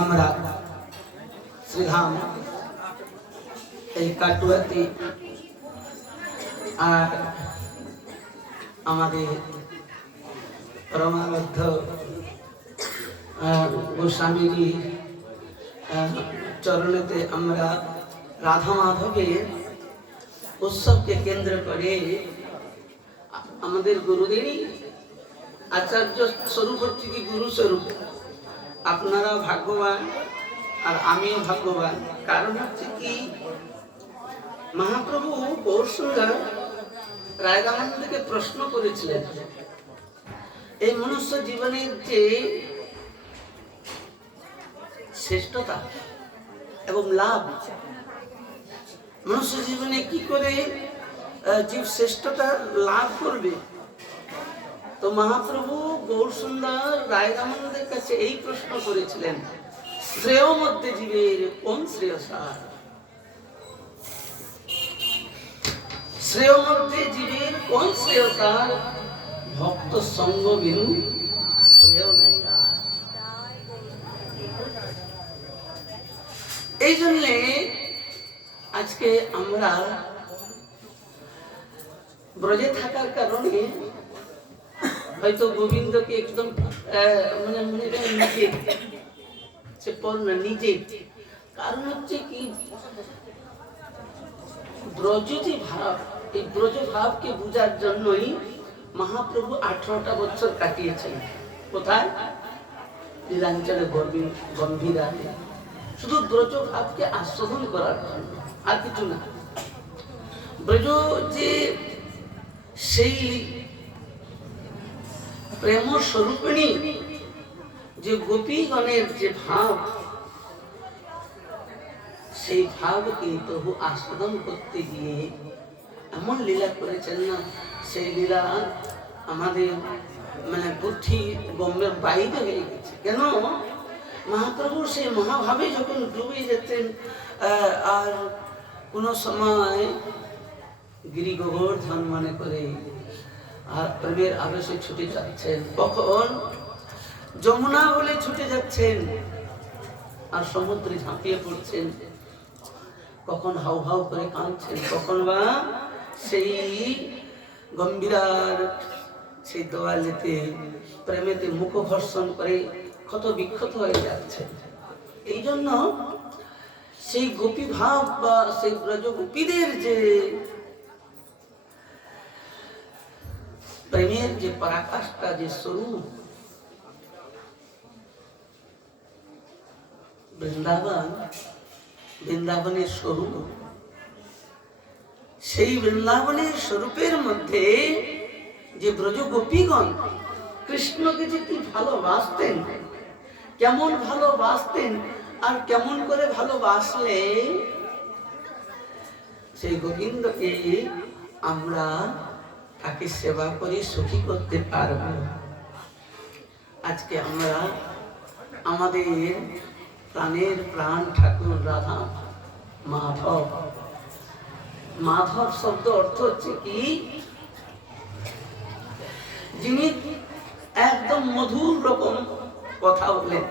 আমরা শ্রীধাম এই কাটুয়াতে আর আমাদের পরমাবদ্ধ গোস্বামীজি চরণেতে আমরা রাধা মাধবের উৎসবকে কেন্দ্র করে আমাদের গুরুদেরই আচার্য স্বরূপ হচ্ছে কি গুরু স্বরূপ। আপনারা ভাগ্যবান আর আমিও ভাগ্যবান। কারণ হচ্ছে কি মহাপ্রভু গৌরসুন্দর রায়রামানন্দকে প্রশ্ন করেছিলেন এই মনুষ্য জীবনের যে শ্রেষ্ঠতা এবং লাভ, মনুষ্য জীবনে কি করে জীব শ্রেষ্ঠতা লাভ করবে। তো মহাপ্রভু গৌরসুন্দর রায়রামানন্দের কাছে এই প্রশ্ন করেছিলেন, শ্রেয় মধ্যে জীবের কোন শ্রেয়সার? শ্রেয় মধ্যে জীবের কোন শ্রেয়সার? ভক্ত সঙ্গ বিনু শ্রেয় নাই তার। এই জন্যে আজকে আমরা ব্রজে থাকার কারণে হয়তো গোবিন্দকে একদম মানে নিজে সে পড়না নিজে। কারণ হচ্ছে কি ব্রজ যে ভাব, এই ব্রজ ভাবকে বুঝার জন্যই মহাপ্রভু 18টা বছর কাটিয়েছেন। কোথায়? লীলাঞ্চলে গম্ভীরা, শুধু ব্রজ ভাবকে আস্বাদন করার জন্য, আর কিছু না। ব্রজ যে সেই প্রেম স্বরূপিণী যে গোপীগণের যে ভাব, সেই ভাবকে প্রভু আস্বাদন করতে গিয়ে এমন লীলা করেছেন না, সেই লীলা আমাদের মানে বুদ্ধি গম্যের বাইরে হয়ে গেছে। কেন? মহাপ্রভু সেই মহাভাবে যখন ডুবে যেতেন আর কোনো সময় গিরি গোবর্ধন মনে করে আর প্রেমের আবেশে ছুটে যাচ্ছেন, কখন যমুনা বলে ছুটে যাচ্ছেন আর সমুদ্রে ঝাঁপিয়ে পড়ছেন, কখন হাউ হাউ করে কাঁদছেন, কখন বা সেই গম্ভীরার সেই দোয়ালেতে প্রেমেতে মুখ ঘর্ষণ করে ক্ষত বিক্ষত হয়ে যাচ্ছে। এই জন্য সেই গোপী ভাব বা সেই ব্রজ গোপীদের যে প্রেমের যে পরাকাষ্ঠা, যে স্বরূপ বৃন্দাবন, বৃন্দাবনের স্বরূপ, সেই বৃন্দাবনের স্বরূপের মধ্যে যে ব্রজ গোপীগণ কৃষ্ণকে যে কি ভালোবাসতেন, কেমন ভালোবাসতেন আর কেমন করে ভালোবাসলে সেই গোবিন্দকে আমরা তাকে সেবা করে সুখী করতে পারব। আজকে আমরা আমাদের প্রাণের প্রাণ ঠাকুর রাধা মাধব, মাধব শব্দ অর্থ হচ্ছে কি যিনি একদম মধুর রকম কথা বলেন।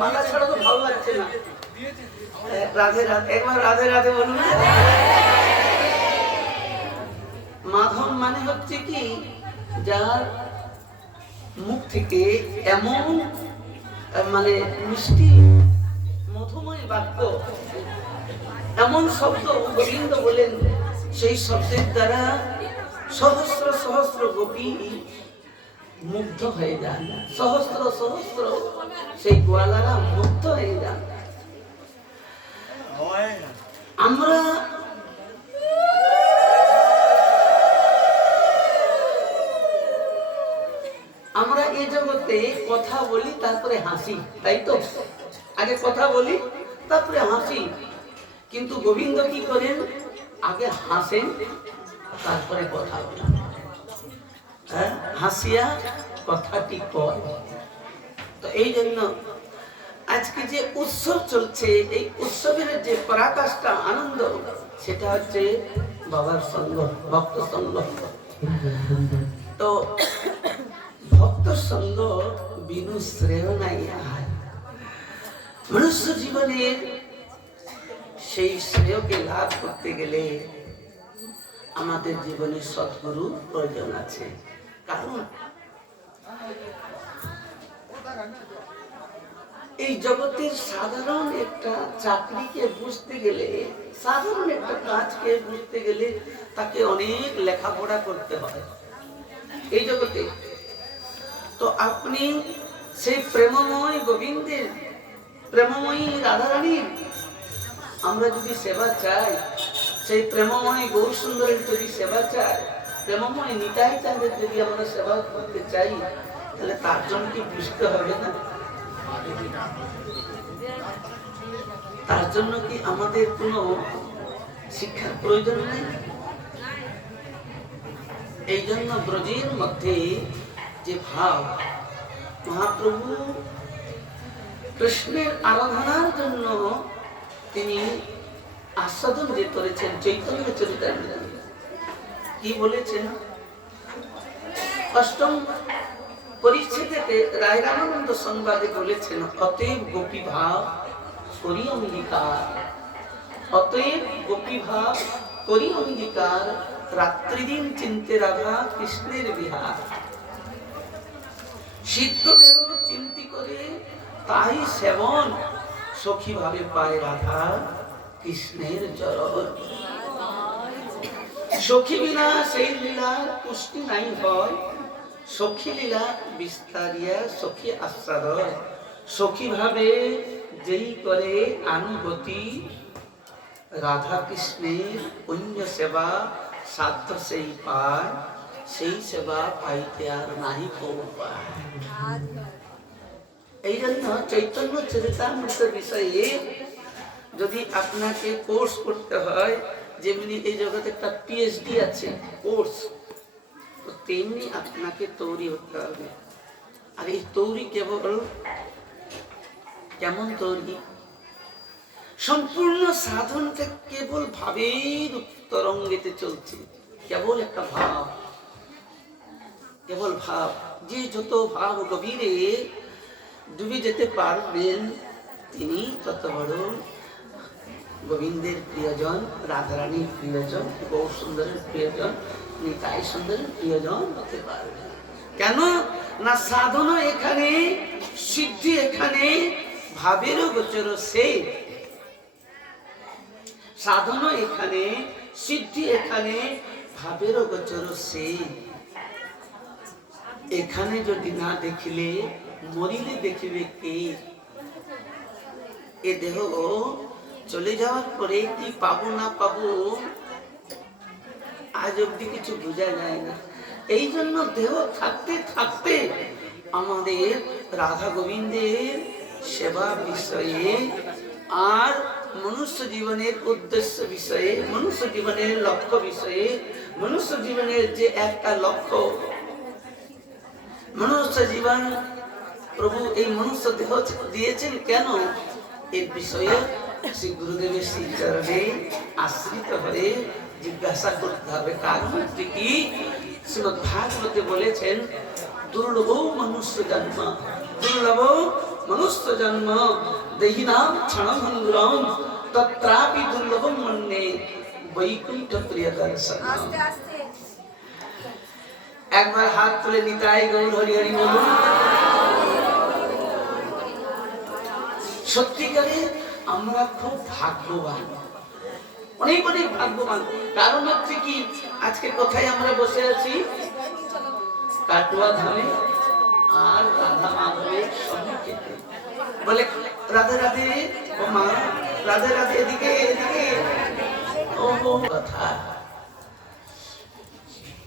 মালা ছাড়া তো ভালো লাগছে না। রাধে রাধে, একবার রাধে রাধে বলুন। মাধব মানে হচ্ছে কি যার মুখ থেকে এমন মানে মিষ্টি মধুময় বাক্য, এমন শব্দ গোবিন্দ বলেন, সেই শব্দের দ্বারা সহস্র সহস্র গোপী মুগ্ধ হয়ে যান, সহস্র সহস্র সেই গোয়ালারা মুগ্ধ হয়ে যান। আমরা এই জগতে কথা বলি তারপরে হাসি, তাই তো? আগে কথা বলি তারপরে হাসি, কিন্তু গোবিন্দ কি করেন? আগে হাসেন তারপরে কথা বলেন। হাসিয়া কথাটি কয়। তো এই জন্য আজকে যে উৎসব চলছে, এই উৎসবের যে পরাকাষ্ঠা আনন্দ, সেটা হচ্ছে বাবার সঙ্গ, ভক্ত সঙ্গ। তো ভক্ত সঙ্গ বিনু শ্রেয় নাই। মনুষ্য জীবনের সেই শ্রেয়কে লাভ করতে গেলে আমাদের জীবনে সদ্গুরু প্রয়োজন আছে। কারণ এই জগতের সাধারণ একটা চাকরিকে বুঝতে গেলে, সাধারণ একটা কাজকে বুঝতে গেলে তাকে অনেক লেখাপড়া করতে হয় এই জগতে। তো আপনি সেই প্রেমময় গোবিন্দের, প্রেমময়ী রাধারানীর আমরা যদি সেবা চাই, সেই প্রেমময় গৌর সুন্দরের যদি সেবা চাই, প্রেমময় নিতাই চাঁদের যদি আমরা সেবা করতে চাই, তাহলে তার জন্য কি বুঝতে হবে না? তার জন্য কি আমাদের কোনো শিক্ষার প্রয়োজন নেই? এই জন্য ব্রজের মধ্যে যে ভাব, মহাপ্রভু কৃষ্ণের আরাধনার জন্য তিনি আস্বাদন যে করেছেন চৈতন্য চরিতামৃতে। কি বলেছেন? অষ্টম পরিচ্ছেদে রায় রামানন্দ সংবাদে বলেছেন, অতএব গোপী ভাব করি অঙ্গীকার, অতএব গোপী ভাব করি অঙ্গীকার, রাত্রিদিন চিন্তে রাধা কৃষ্ণের বিহার। সিদ্ধদেহ চিন্তি করে তাই সেবন, সখী ভাবে পায় রাধা কৃষ্ণের চরণ। সখী বিনা সেই লীলা পুষ্টি নাই হয়, সখী লীলা বিস্তারিয়া সখী আস্বাদয়। সখী ভাবে যেই করে আনুগতি, রাধা কৃষ্ণের অন্য সেবা সাধ্য সেই পায়, সেই সেবা পাইতে আর নাহি পায়। এই জন্য চৈতন্য চরিতামৃত বিষয়ে যদি আপনাকে কোর্স করতে হয়, যেমনি এই জগতে একটা পিএইচডি আছে কোর্স, তো তেমনি আপনাকে তৈরি হতে হবে। আর এই তৈরি কেবল কেমন তৈরি? সম্পূর্ণ সাধনটা কেবল ভাবের তরঙ্গেতে চলছে, কেবল একটা ভাব, কেবল ভাব। যে যত ভাব গভীরে ডুবে যেতে পারবেন, তিনি তত বড় গোবিন্দের প্রিয়জন, রাধারানীর প্রিয়জন, গৌর সুন্দরের প্রিয়জন, নিতাই সুন্দরের প্রিয়জন হতে পারবেন। কেন না সাধনা এখানে, সিদ্ধি এখানে, ভাবেরও গোচর সে। সাধনা এখানে, সিদ্ধি এখানে, ভাবেরও গোচর সে। এখানে যদি না দেখিলে মরিলে দেখিবে কে? এ দেহ চলে যাওয়ার পরে কি পাবো না পাবো আজ অব্দি কিছু বোঝা যায় না। এই জন্য দেহ থাকতে থাকতে আমাদের রাধা গোবিন্দের সেবা বিষয়ে আর মনুষ্য জীবনের উদ্দেশ্য বিষয়ে, মনুষ্য জীবনের লক্ষ্য বিষয়ে, মনুষ্য জীবনের যে একটা লক্ষ্য, মনুষ্য জীবন প্রভু এই মনুষ্য দেহ দিয়েছেন কেন, এর বিষয়ে শ্রী গুরুদেবের শ্রী চরণে আশ্রিত হয়ে জিজ্ঞাসা করতে হবে। কারণ কি শ্রীমদ্ ভাগবতে বলেছেন, দুর্লভ মনুষ্য জন্ম, দুর্লভ মনুষ্য জন্ম দেহিনাম ক্ষণভঙ্গুরম তত্রাপি দুর্লভম মন্যে বৈকুণ্ঠ প্রিয় দর্শন। একবার হাত তুলে নিতাই গৌর হরি হরি বলুন। সত্যিকারে আমরা খুব ভাগ্যবান, অনেক অনেক ভাগ্যবান। কারণ হচ্ছে কি, আজকে কোথায় আমরা বসে আছি? কাটুয়া ধামে আর রাধা মাধবের সম্মুখে। বলে রাধে রাধে, ও মা রাধে রাধে, এদিকে এদিকে। ও কথা,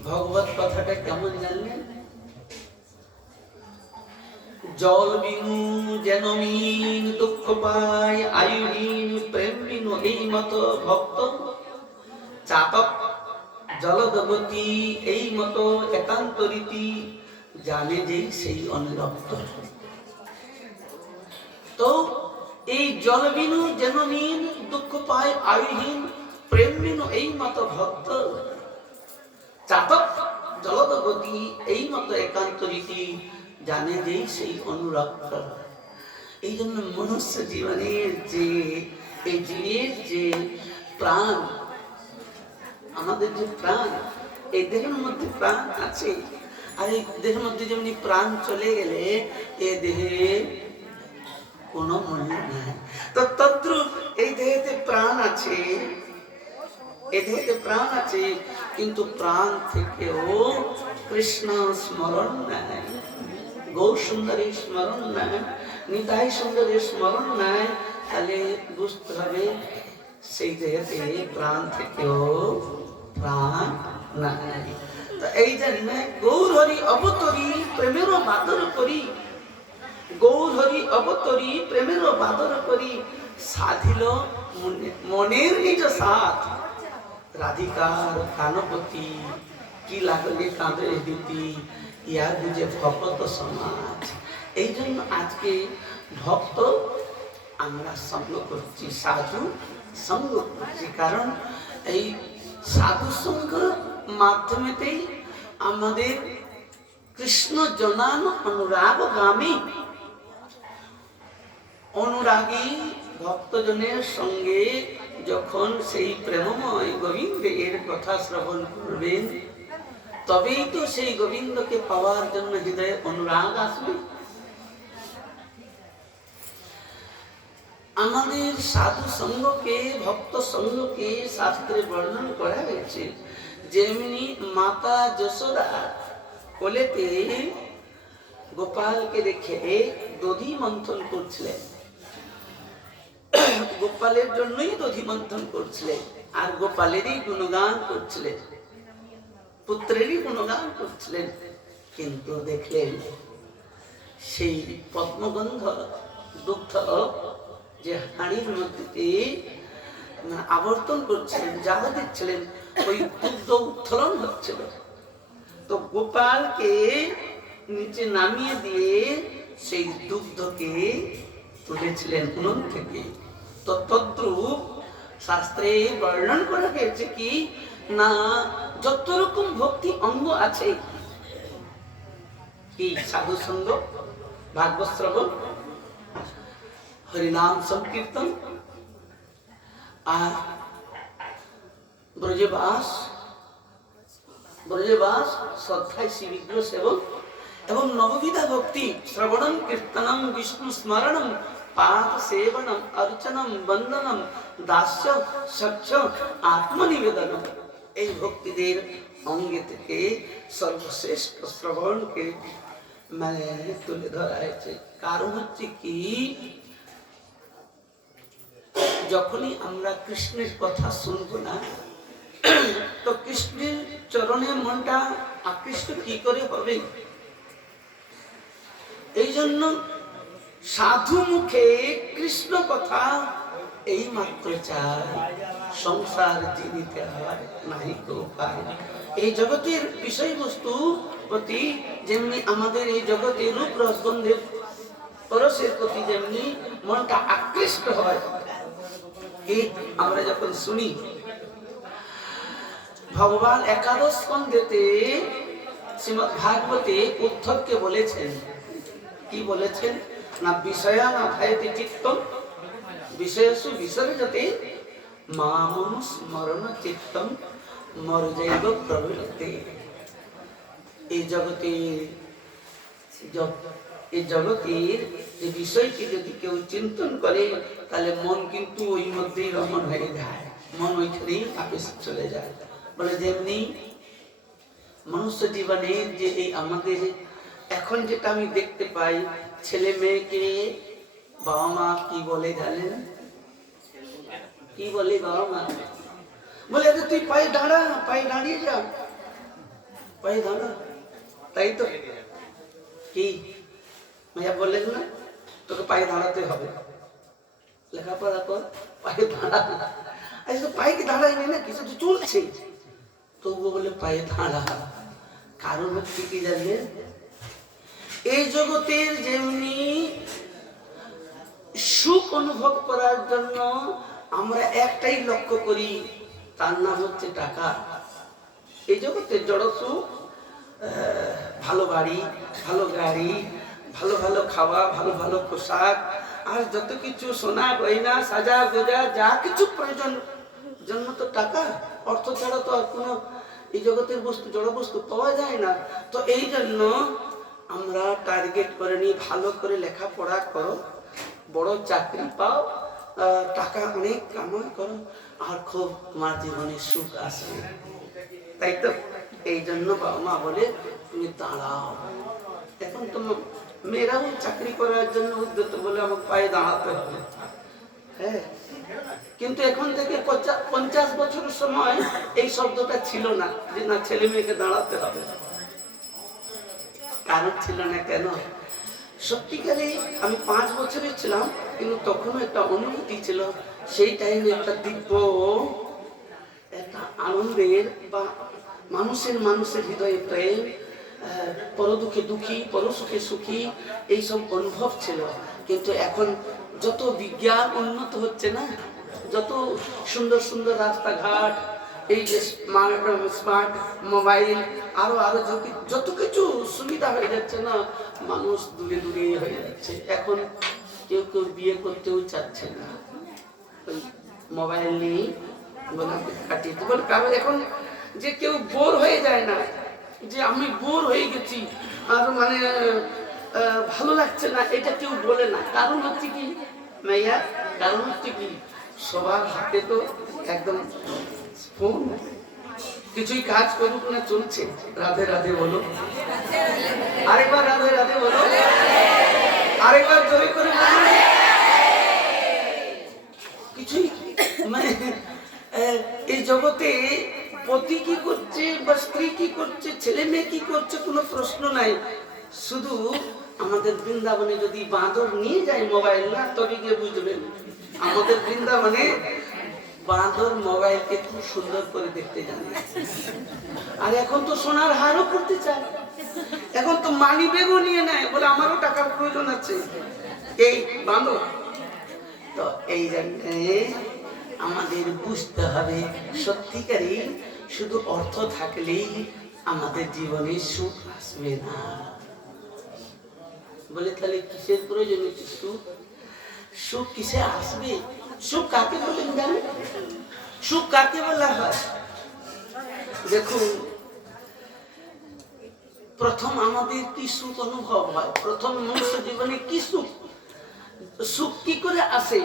ভগবত কথাটা কেমন জানলেন? জল বিনু যেন মিন দুঃখ পায়, আয়ুহীন প্রেম বিনু এই মতো ভক্ত, চাতক জলদগতি এই মতো একান্ত রীতি, জানে যে সেই অনুরক্ত। তো এই জলবিনু যেন নীল, দুঃখ পায় আয়ুহীন, প্রেম বিনু এই মতো ভক্ত, চাতক জলদ গতি এই মতো একান্ত রীতি, জানে যেই সেই অনুরক্ত। এই জন্য মনুষ্য জীবনের যে এই জীবের যে প্রাণ, আমাদের যে প্রাণ, এই দেহের মধ্যে প্রাণ আছে, আর এই দেহের মধ্যে যেমনি প্রাণ চলে গেলে এ দেহে কোনো মূল্য নাই। তো তদ্রূপ এই দেহেতে প্রাণ আছে, এই দেহেতে প্রাণ আছে, কিন্তু প্রাণ থেকেও কৃষ্ণ স্মরণ নাই, গৌর সুন্দরী স্মরণ নাই, নিতাই সুন্দরী স্মরণ নাই, তাহলে বুঝতে হবে সেই দেহেতে প্রাণ থেকেও প্রাণ নাই। তো এই জন্য গৌর হরি অবতরী প্রেমেরও বাদর করি, গৌর হরি অবতরী প্রেমেরও বাদর করি, সাধিল মনের নিজ সাথ, রাধিকার কানপতি, কি লাগলে কাঁদে দিতি, ইয়া বুঝে ভক্ত সমাজ। এই জন্য আজকে ভক্ত আমরা সঙ্গ করছি, সাধু সঙ্গ করছি, কারণ এই সাধু সঙ্গ মাধ্যমেতেই আমাদের কৃষ্ণ জনান অনুরাগগামী, অনুরাগী ভক্তজনের সঙ্গে যখন সেই প্রেমময় গোবিন্দের কথা শ্রবণ করবেন, তবেই তো সেই গোবিন্দকে পাওয়ার জন্য হৃদয়ে অনুরাগ আসবে। আমাদের সাধু সঙ্গকে, ভক্ত সঙ্গকে শাস্ত্রে বর্ণন করা হয়েছে। যেমনি মাতা যশোদা কোলেতে গোপালকে রেখে দধি মন্থন করছিলেন, গোপালের জন্যই দধি মন্থন করছিলেন, আর গোপালেরই গুণগান করছিলেন, পুত্রেরই গুণগান করছিলেন, কিন্তু দেখলেন সেই পদ্মগন্ধ দুগ্ধ যে হাঁড়ির মধ্যে আবর্তন করছিলেন, জ্বালা দিচ্ছিলেন, ওই দুগ্ধ উত্তোলন হচ্ছিল। তো গোপালকে নিচে নামিয়ে দিয়ে সেই দুগ্ধকে তুলেছিলেন উনুন থেকে। তো তদ্রূপ শাস্ত্রে বর্ণন করা হয়েছে কি না, যত রকম ভক্তি অঙ্গ আছে, কি সাধু সঙ্গ, ভাগবত শ্রবণ, হরিনাম সংকীর্তন, আর ব্রজবাস, ব্রজবাস শ্রদ্ধায় শ্রী বিগ্রহ সেবন, এবং নববিধা ভক্তি, শ্রবণম কীর্তনম বিষ্ণু স্মরণম পাদ সেবনম অর্চনম বন্দনম দাস্য সচ্ছ আত্মনিবেদনম। এই ভক্তিদের অঙ্গে থেকে সর্বশ্রেষ্ঠ শ্রবণকে মানে তুলে ধরা হয়েছে। কারণ হচ্ছে কি, যখনই আমরা কৃষ্ণের কথা শুনবো না, তো কৃষ্ণের চরণে মনটা আকৃষ্ট কি করে হবে? এই জন্য সাধু মুখে কৃষ্ণ কথা এই মাত্র চায়, সংসার জীবিতে হয় নাই তো পায়। এই জগতের বিষয়বস্তু প্রতি যেমনি আমাদের এই জগতের রূপ রসগন্ধের পরশের প্রতি যেমনি মনটা আকৃষ্ট হয়, এই আমরা যখন শুনি ভগবান একাদশ স্কন্ধেতে শ্রীমদ্ ভাগবতে উদ্ধবকে বলেছেন, কি বলেছেন না, বিষয়া না ভায়তে চিত্তম বিষয়সু বিসর্জতে মামনুস্মরণ চিত্তম মরজৈব প্রবৃত্তে। এই জগতের এই বিষয়কে যদি কেউ চিন্তন করে, তাহলে মন কিন্তু ওই মধ্যেই রমণ হয়ে যায়, মন ওইখানেই আপিস চলে যায়। বলে যেমনি মনুষ্য জীবনের যে এই আমাদের এখন যেটা আমি দেখতে পাই, ছেলে মেয়েকে বাবা মা কি বলে জানেন? কি বলে বাবা মা? বলে তুই পায়ে দাঁড়া, পায়ে দাঁড়িয়ে যা, পায়ে দাঁড়া। তাই তো কি মাইয়া বললেন না, তোকে পায়ে দাঁড়াতে হবে, লেখাপড়া কর, পায়ে দাঁড়া। আচ্ছা পায়ে কি দাঁড়ায়নি না, কিছু তো চলছে, তবুও বলে পায়ে দাঁড়া। কারণ হচ্ছে কি জানলেন, এই জগতের যেমনি সুখ অনুভব করার জন্য আমরা একটাই লক্ষ্য করি, তার নাম হচ্ছে টাকা। এই জগতে জড় সুখ, ভালো বাড়ি, ভালো গাড়ি, ভালো ভালো খাওয়া, ভালো ভালো পোশাক, আর যত কিছু সোনা গয়না সাজা গোজা যা কিছু প্রয়োজন জন্য তো টাকা। অর্থ ছাড়া তো আর কোনো এই জগতের বস্তু, জড় বস্তু পাওয়া যায় না। তো এই জন্য আমরা টার্গেট করে নিই, ভালো করে লেখাপড়া করো, বড় চাকরি পাও, টাকা অনেক কামাই করো, আর খুব তোমার জীবনে সুখ আসবে। তাই তো এই জন্য বাবা মা বলে তুমি দাঁড়াও। এখন তো মেয়েরাও চাকরি করার জন্য উদ্যত বলে আমাকে পায়ে দাঁড়াতে হবে। হ্যাঁ, কিন্তু এখন থেকে 50 বছরের সময় এই শব্দটা ছিল না, যে না ছেলে মেয়েকে দাঁড়াতে হবে। কারণ ছিল না কেন? সত্যিকারে আমি 5 বছরের ছিলাম, কিন্তু তখনও একটা অনুভূতি ছিল, সেই টাইমে একটা দিব্য একটা আনন্দের বা মানুষের হৃদয়ে প্রেম, পরদুঃখে দুঃখী পরসুখে সুখী, এইসব অনুভব ছিল। কিন্তু এখন যত বিজ্ঞান উন্নত হচ্ছে না, যত সুন্দর সুন্দর রাস্তাঘাট, এই যে স্মার্ট মোবাইল, আরো আরো যত কিছু সুবিধা হয়ে যাচ্ছে না, মানুষ দূরে দূরে হয়ে যাচ্ছে। এখন কেউ কেউ বিয়ে করতেও চাচ্ছে না, ওই মোবাইল নিয়ে কাটিয়ে দেবো। কারণ এখন যে কেউ বোর হয়ে যায় না, যে আমি বোর হয়ে গেছি আর মানে ভালো লাগছে না, এটা কেউ বলে না। কারণ হচ্ছে কি মাইয়া, কারণ হচ্ছে কি সবার হাতে তো একদম ফোন, কিছুই কাজ করুক না চলছে। রাধে রাধে বলো, আরেকবার রাধে রাধে বলো, আরেকবার জোরে করে বলো। কিছুই মানে এই জগতে পতি কি করছে বা স্ত্রী কি করছে, ছেলে মেয়ে কি করছে, কোনো প্রশ্ন নাই। শুধু আমাদের বৃন্দাবনে যদি বাঁদর নিয়ে যায় মোবাইল না, তবে গিয়ে বুঝবেন আমাদের বৃন্দাবনে বাঁদর মোবাইলকে খুব সুন্দর করে দেখতে জানে। আর এখন তো সোনার হারও করতে চায়, এখন তো মানি ব্যাগও নিয়ে নেয়, বলে আমারও টাকার প্রয়োজন আছে এই বাঁদর। তো এই জন্য আমাদের বুঝতে হবে, সত্যিকারই শুধু অর্থ থাকলেই আমাদের জীবনে সুখ আসবে না। বলে তাহলে কিসের প্রয়োজন হচ্ছে সুখ? সুখ কিসে আসবে? সুখ কাকে বলেন জানেন? সুখ কাকে বলা হয়? দেখুন, প্রথম আমাদের কি সুখ অনুভব হয়? প্রথম মনুষ্য জীবনে কি সুখ? সুখ কি করে আসে?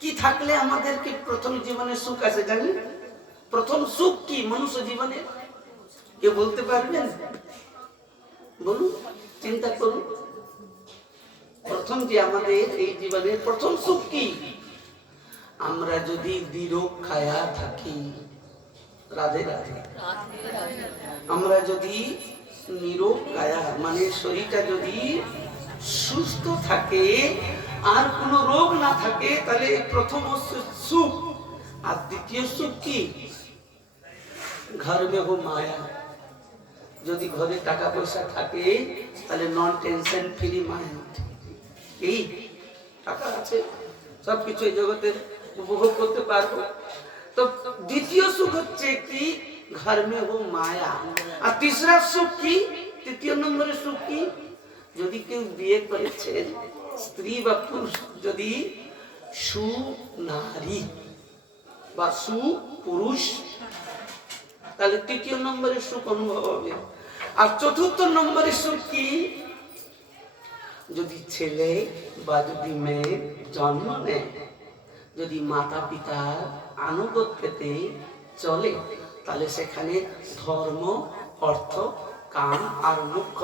কি থাকলে আমাদেরকে প্রথম জীবনে সুখ আসে জানেন? প্রথম সুখ কি মনুষ্য জীবনে? কেউ বলতে পারবেন? বলুন, চিন্তা করুন। প্রথম যে আমাদের এই জীবনের প্রথম সুখ কি? আমরা যদি নিরোগ খায়া থাকি, রাধে রাধে, আমরা যদি নিরোগ কায়া মানে শরীরটা যদি সুস্থ থাকে আর কোনো রোগ না থাকে, তাহলে প্রথম সুখ। আর দ্বিতীয় সুখ কি? ঘর মে হো মায়া। যদি ঘরে টাকা পয়সা থাকে তাহলে নন টেনশন ফ্রি মাইন্ড। এই টাকা আছে, সবকিছু এই জগতের উপভোগ করতে পারবো। তো দ্বিতীয় সুখ হচ্ছে কি? ঘর মে হো মায়া। আর তিসরা সুখ কি? তৃতীয় নম্বরের সুখ কি? যদি কেউ বিয়ে করেছে, স্ত্রী বা পুরুষ যদি সুনারী বা সুপুরুষ, তাহলে তৃতীয় নম্বরের সুখ অনুভব হবে। আর চতুর্থ নম্বরের সুখ কি? যদি ছেলে বা যদি মেয়ে জন্ম নেয়, যদি মাতা পিতার আনুগত্যতে চলে, তাহলে সেখানে ধর্ম, অর্থ, কাম আর মোক্ষ,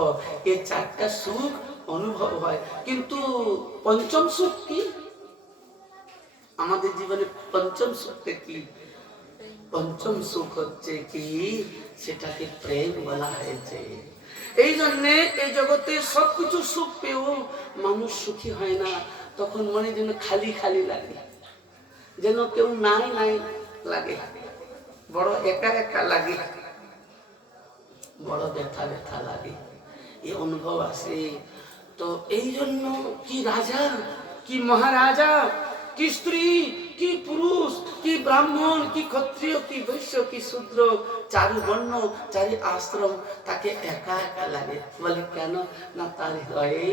এই চারটা সুখ অনুভব হয়। কিন্তু পঞ্চম সুখ কি আমাদের জীবনে? পঞ্চম সুখটা কি? পঞ্চম সুখ হচ্ছে কি? সেটাকে প্রেম বলা হয়েছে। এই জন্যে এই জগতে সবকিছু সুখ পেয়েও মানুষ সুখী হয় না। তখন মনে যেন খালি খালি লাগে, যেন কেউ নাই নাই লাগে, বড় একা একা লাগে, বড় ব্যথা ব্যথা লাগে, এই অনুভব আসে। তো এই জন্য কি রাজা কি মহারাজা, কি স্ত্রী, কি পুরুষ, কি ব্রাহ্মণ, কি ক্ষত্রিয়, কি বৈশ্য, কি শূদ্র, চারি বর্ণ, চারি আশ্রম তাকে একা একা লাগে। বলে কেন? না তার হৃদয়ে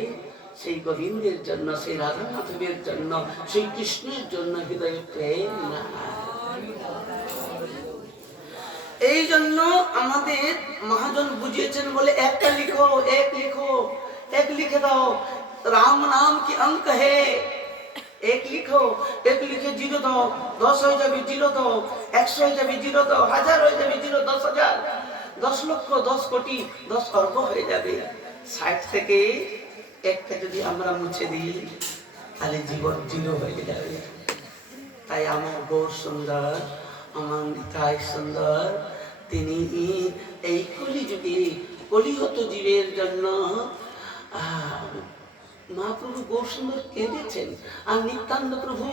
সেই গোবিন্দের জন্য, সেই রাধা মাধবের জন্য, সেই কৃষ্ণের জন্য হৃদয়ে প্রেম না। এই জন্য আমাদের মহাজন বুঝিয়েছেন, বলে একটা লিখো, এক লিখো, এক লিখে দাও। রাম নাম কি অঙ্ক হে, এক লিখো, এক লিখে জিরো দাও, 10 হয়ে যাবে, জিরো দাও, 100 হয়ে যাবে, জিরো দাও, 1000 হয়ে যাবে, জিরো, 10,000, 10 লক্ষ, 10 কোটি, 10 অর্ব হয়ে যাবে। 60 থেকে একটা যদি আমরা মুছে দিই তাহলে জীবন জিরো হয়ে যাবে। তাই আমার গৌর সুন্দর, আমার নিতাই সুন্দর, তিনি এই কলিযুগে কলিহত জীবের জন্য মহাপ্রভু গৌর সুন্দর কেঁদেছেন। আর নিত্যানন্দ প্রভু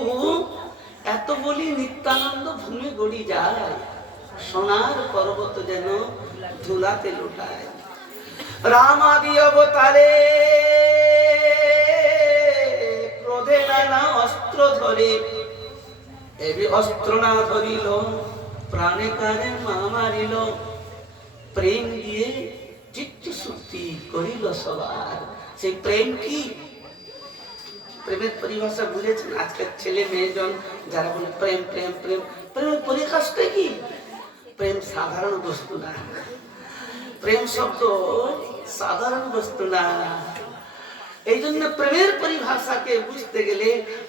এত বলি নিত্যানন্দ ভূমে গড়ি যায়, সোনার পর্বত যেন ধুলাতে লুটায়। রাম আদি অবতারে ক্রোধে নানা অস্ত্র ধরে, এবি অস্ত্র না ধরিল প্রাণে কারে মা মারিল, প্রেম দিয়ে চিত্ত শুদ্ধি করিল সবার। সেই প্রেম কি? প্রেমের পরিভাষা বুঝেছেন? আজকের ছেলে মেয়েজন যারা বলে প্রেম প্রেম প্রেম, প্রেমের পরিকাষ্টা কি? প্রেম সাধারণ বস্তু না, প্রেম শব্দ সাধারণ বস্তু না। এই জন্য প্রেমের পরিভাষাকে বুঝতে গেলে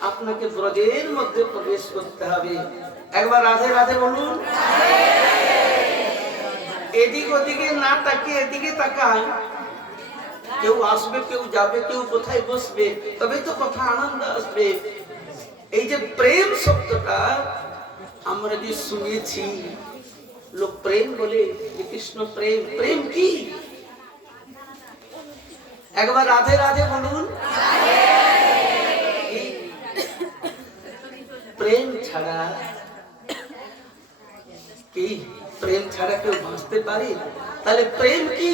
আপনাকে ব্রজের মধ্যে প্রবেশ করতে হবে। একবার রাধে রাধে বলুন। এদিক ওদিকে না তাকিয়ে এদিকে তাকায়, কেউ আসবে, কেউ যাবে, কেউ কোথায় বসবে, তবে তো কথা আনন্দ আসবে। এই যে প্রেম শব্দটা আমরা যে শুনেছি, লোক প্রেম বলে যে কৃষ্ণ প্রেম, প্রেম কি? একবার রাধে রাধে বলুন। প্রেম ছাড়া কি? প্রেম ছাড়া কেউ বাঁচতে পারে? তাহলে প্রেম কি?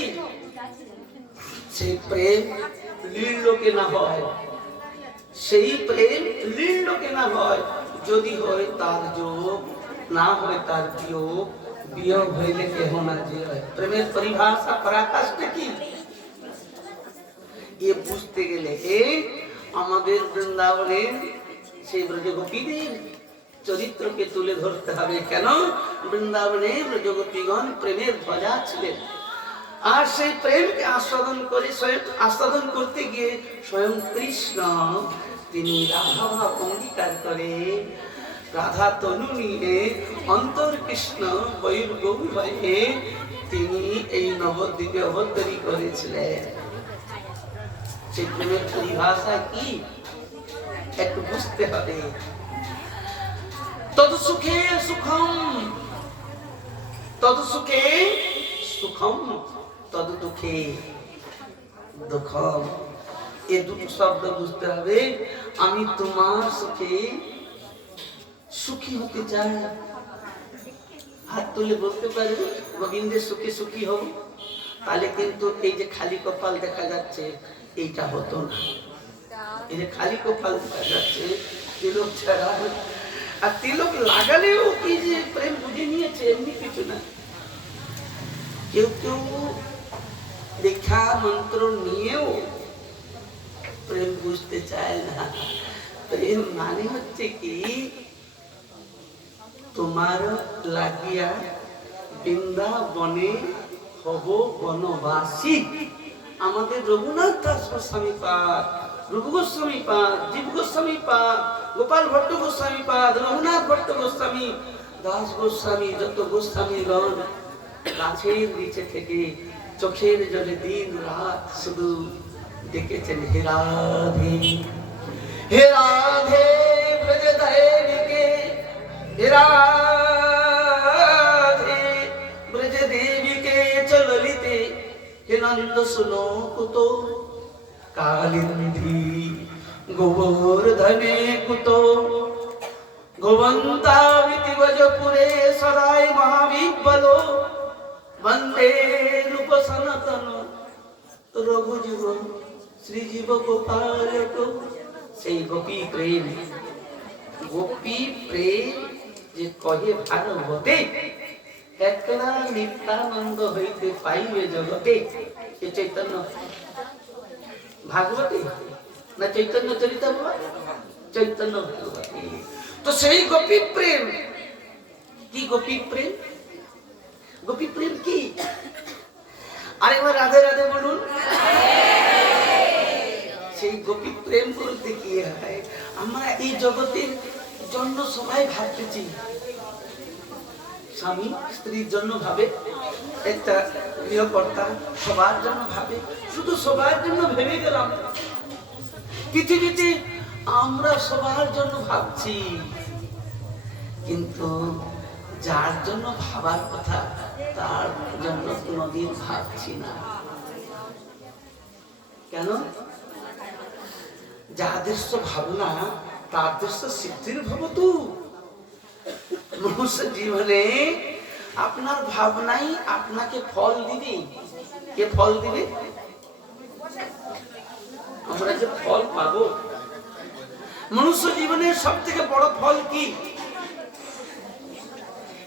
সেই প্রেম লীললোকে না হয়, সেই প্রেম লীললোকে না হয়। যদি হয় তার যোগ, না হয় তার বিয়োগ, বিয়োগ হইলে কেহ না যে হয়। প্রেমের পরিভাষা পরাকাষ্ঠা কি? এ বুঝতে গেলে আমাদের বৃন্দাবনের সেই ব্রজগোপীদের চরিত্রকে তুলে ধরতে হবে। কেন? বৃন্দাবনে ব্রজগোপীগণ প্রেমের ধ্বজা ছিলেন। আর সেই প্রেমকে আস্বাদন করে, স্বয়ং আস্বাদন করতে গিয়ে স্বয়ং কৃষ্ণ তিনি রাধা ভাব অঙ্গীকার করে রাধা তনু নিয়ে অন্তর কৃষ্ণ বৈর্গৌ হয়ে তিনি এই নবদ্বীপে অবতরী করেছিলেন। সেই প্রেমের পরিভাষা কি একটু বুঝতে হবে। তদ সুখে সুখম, তদ সুখে সুখম, তদ দুঃখে দুঃখম। এই দুটো শব্দ বুঝতে হবে। আমি তোমার সুখে সুখী হতে চাই। হাত তুলে বলতে পারবে গোবিন্দের সুখে সুখী হব, তাহলে কিন্তু এই যে খালি কপাল দেখা যাচ্ছে এইটা হতো না। এই যে খালি কপাল দেখা যাচ্ছে তিলক ছাড়া, আর তিলক লাগালেও কি যে প্রেম বুঝে নিয়েছে এমনি কিছু না। কেউ কেউ দীক্ষা মন্ত্র নিয়েও প্রেম বুঝতে চায় না। প্রেম মানে হচ্ছে কি, তোমার লাগিয়া বৃন্দাবনে হব বনবাসী। আমাদের রঘুনাথ দাস গোস্বামী পাদ, রূপ গোস্বামী পাদ, জীব গোস্বামী পাদ, গোপাল ভট্ট গোস্বামী পাদ, রঘুনাথ ভট্ট গোস্বামী, দাস গোস্বামী, যত গোস্বামীগণ গাছের নিচে থেকে চোখের জলে দিন রাত শুধু ডেকেছেন হে রাধে, হে রাধে ব্রজ দেবীকে, হে রাধে ব্রজ দেবীকে চললিতে, হে নন্দ শুনো কুতো কালিন্দী গোবর্ধনে কুতো, গোবন্তাবিতি ভজপুরে সদাই মহাবিবল, বন্দে রূপ সনাতন রঘুজীব শ্রীজীব গোপালক, সেই গোপী প্রেম যে কহে ভাগবতে, একলা নিত্যানন্দ হইতে পাইবে জগতে। এই চৈতন্য ভাগবতী না চৈতন্য চরিতামৃত? চৈতন্য ভাগবতী। তো সেই গোপী প্রেম কি? গোপী প্রেম, গোপী প্রেম কি? আরেকবার রাধে রাধে বলুন। সেই গোপী প্রেম বলতে কি হয়? আমরা এই জগতের জন্য সবাই ভাবতেছি, স্বামী স্ত্রীর জন্য ভাবে, একটা গৃহকর্তা সবার জন্য ভাবে, শুধু সবার জন্য ভেবে গেলাম। পৃথিবীতে আমরা সবার জন্য ভাবছি, কিন্তু যার জন্য ভাবার কথা তার জন্য কোনোদিন ভাবছি না। কেন? যাদের ভাবনা তাদের সিদ্ধির ভবতু। মনুষ্য জীবনে আপনার ভাবনাই আপনাকে ফল দিবে। কে ফল দিবে? আমরা যে ফল পাবো। মনুষ্য জীবনের সব থেকে বড় ফল কি?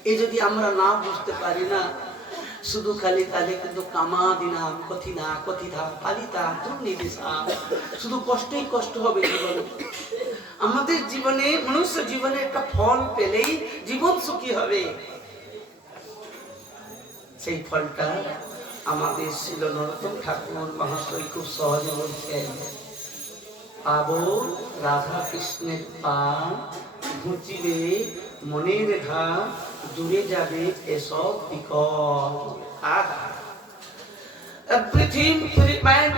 এই যদি আমরা না বুঝতে পারি না, শুধু খালি তাহলে কিন্তু কামা দিনাম কথিনা কথিতা পালিতা দুর্নিদিশা, শুধু কষ্টই কষ্ট হবে জীবনে। আমাদের জীবনে, মনুষ্য জীবনে একটা ফল পেলেই জীবন সুখী হবে। সেই ফলটা আমাদের শ্রীল নরোত্তম ঠাকুর মহাশয় খুব সহজে বলছেন, পাবো রাধা কৃষ্ণের পা, ঘুচিলে মনের ঘা, দূরে যাবে এসব বিকল।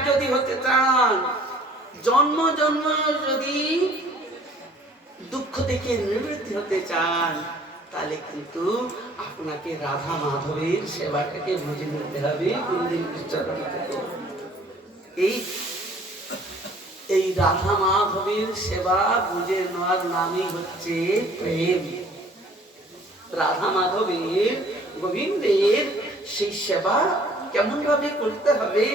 যদি হতে চান, জন্ম জন্ম যদি দুঃখ থেকে নিবৃত্তি হতে চান, তাহলে কিন্তু আপনাকে রাধা মাধবের সেবাটাকে বুঝে নিতে হবে। এই রাধা মাধবের সেবা বুঝে নেওয়ার নামই হচ্ছে প্রেম। রাধা মাধবের, গোবিন্দের সেই সেবা কেমন ভাবে করতে হবে,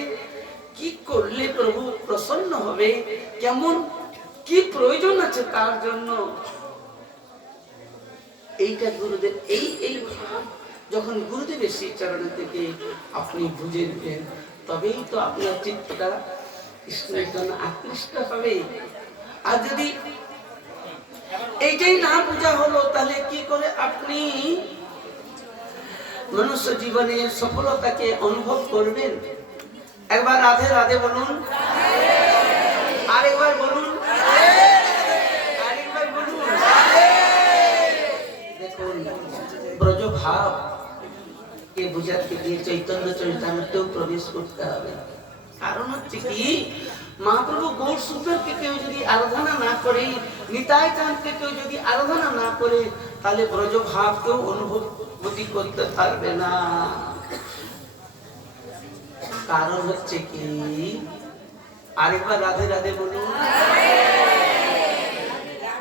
কি করলে প্রভু প্রসন্ন হবে, কেমন কি প্রয়োজন আছে তার জন্য, এইটা গুরুদেব এই ভাব যখন গুরুদেবের সেই চরণে থেকে আপনি বুঝে নেবেন, তবেই তো আপনার চিত্তটা কৃষ্ণের জন্য আকৃষ্ট হবে। আর যদি এইটাই না বোঝা হলো, তাহলে কি করে আপনি মনুষ্য জীবনের সফলতাকে অনুভব করবেন? একবার রাধে রাধে বলুন, আরেকবার বলুন, আরেকবার বলুন। দেখুন, ব্রজ ভাব কে বুঝাতে গিয়ে চৈতন্য চরিতামৃতেও প্রবেশ করতে হবে। কারণ হচ্ছে কি, মহাপ্রভু গৌর সুন্দরকে কেউ যদি আরাধনা না করে, নিতাই চাঁদকে কেউ যদি আরাধনা না করে, তাহলে ব্রজ ভাব কেউ অনুভূতি করতে পারবে না। কারণ হচ্ছে কি, আরেকবার রাধে রাধে বলুন।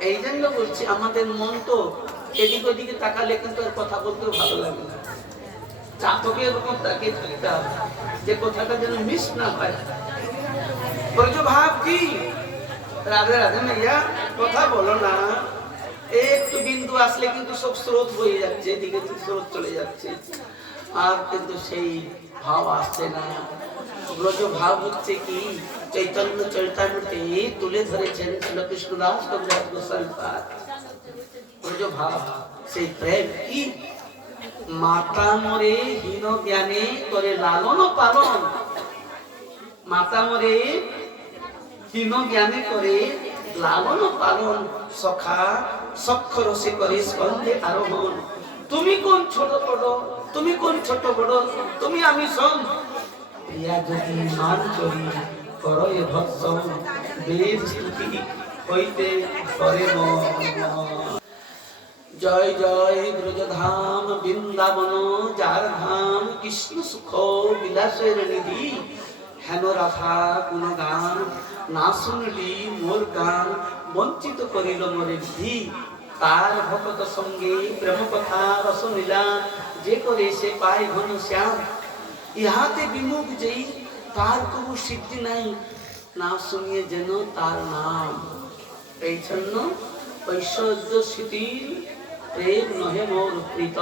এই জন্য বলছি, আমাদের মন তো এদিক ওদিকে তাকালে কিন্তু আর কথা বলতেও ভালো লাগে না। চাতকে এরকম তাকিয়ে থাকতে হবে যে কথাটা যেন মিস না হয়। ব্রজ ভাব কি? রাধে রাধে মাইয়া কথা বলো না, একটু বিন্দু আসলে কিন্তু সব স্রোত বয়ে যাচ্ছে, এদিকে স্রোত চলে যাচ্ছে, আর কিন্তু সেই ভাব আসছে না। ব্রজ ভাব হচ্ছে কি, চৈতন্য চরিতামৃতে তুলে ধরেছেন শ্রীল কৃষ্ণদাস কবিরাজ গোস্বামী পাদ। ব্রজ ভাব সেই প্রেম কি, মাতা মরে হীন জ্ঞানে করে লালন পালন। মাতা মরে হীন জ্ঞানে করে লালন পালন, সখা সক্ষরসে করে স্কন্ধে আরোহণ। তুমি কোন ছোট বড়, তুমি কোন ছোট বড়, তুমি আমি সব। প্রিয়া যদি মান করি করয়ে ভৎসন, বেদ স্তুতি হইতে করে মন। জয় জয় ব্রজধাম বৃন্দাবন, যার ধাম কৃষ্ণ সুখ বিলাসের নিধি। হেন রাধা গুণগান না শুনলি মোর গান, বঞ্চিত করিল মোরে বিধি। তার ভকত সঙ্গে প্রেম কথা রসলীলা, যে করে সে পায় ঘন শ্যাম। ইহাতে বিমুখ যেই তার কবু সিদ্ধি নাই, না শুনিয়ে যেন তার নাম। এই জন্য ঐশ্বর্য স্মৃতির প্রেম নহে মোর প্রীত।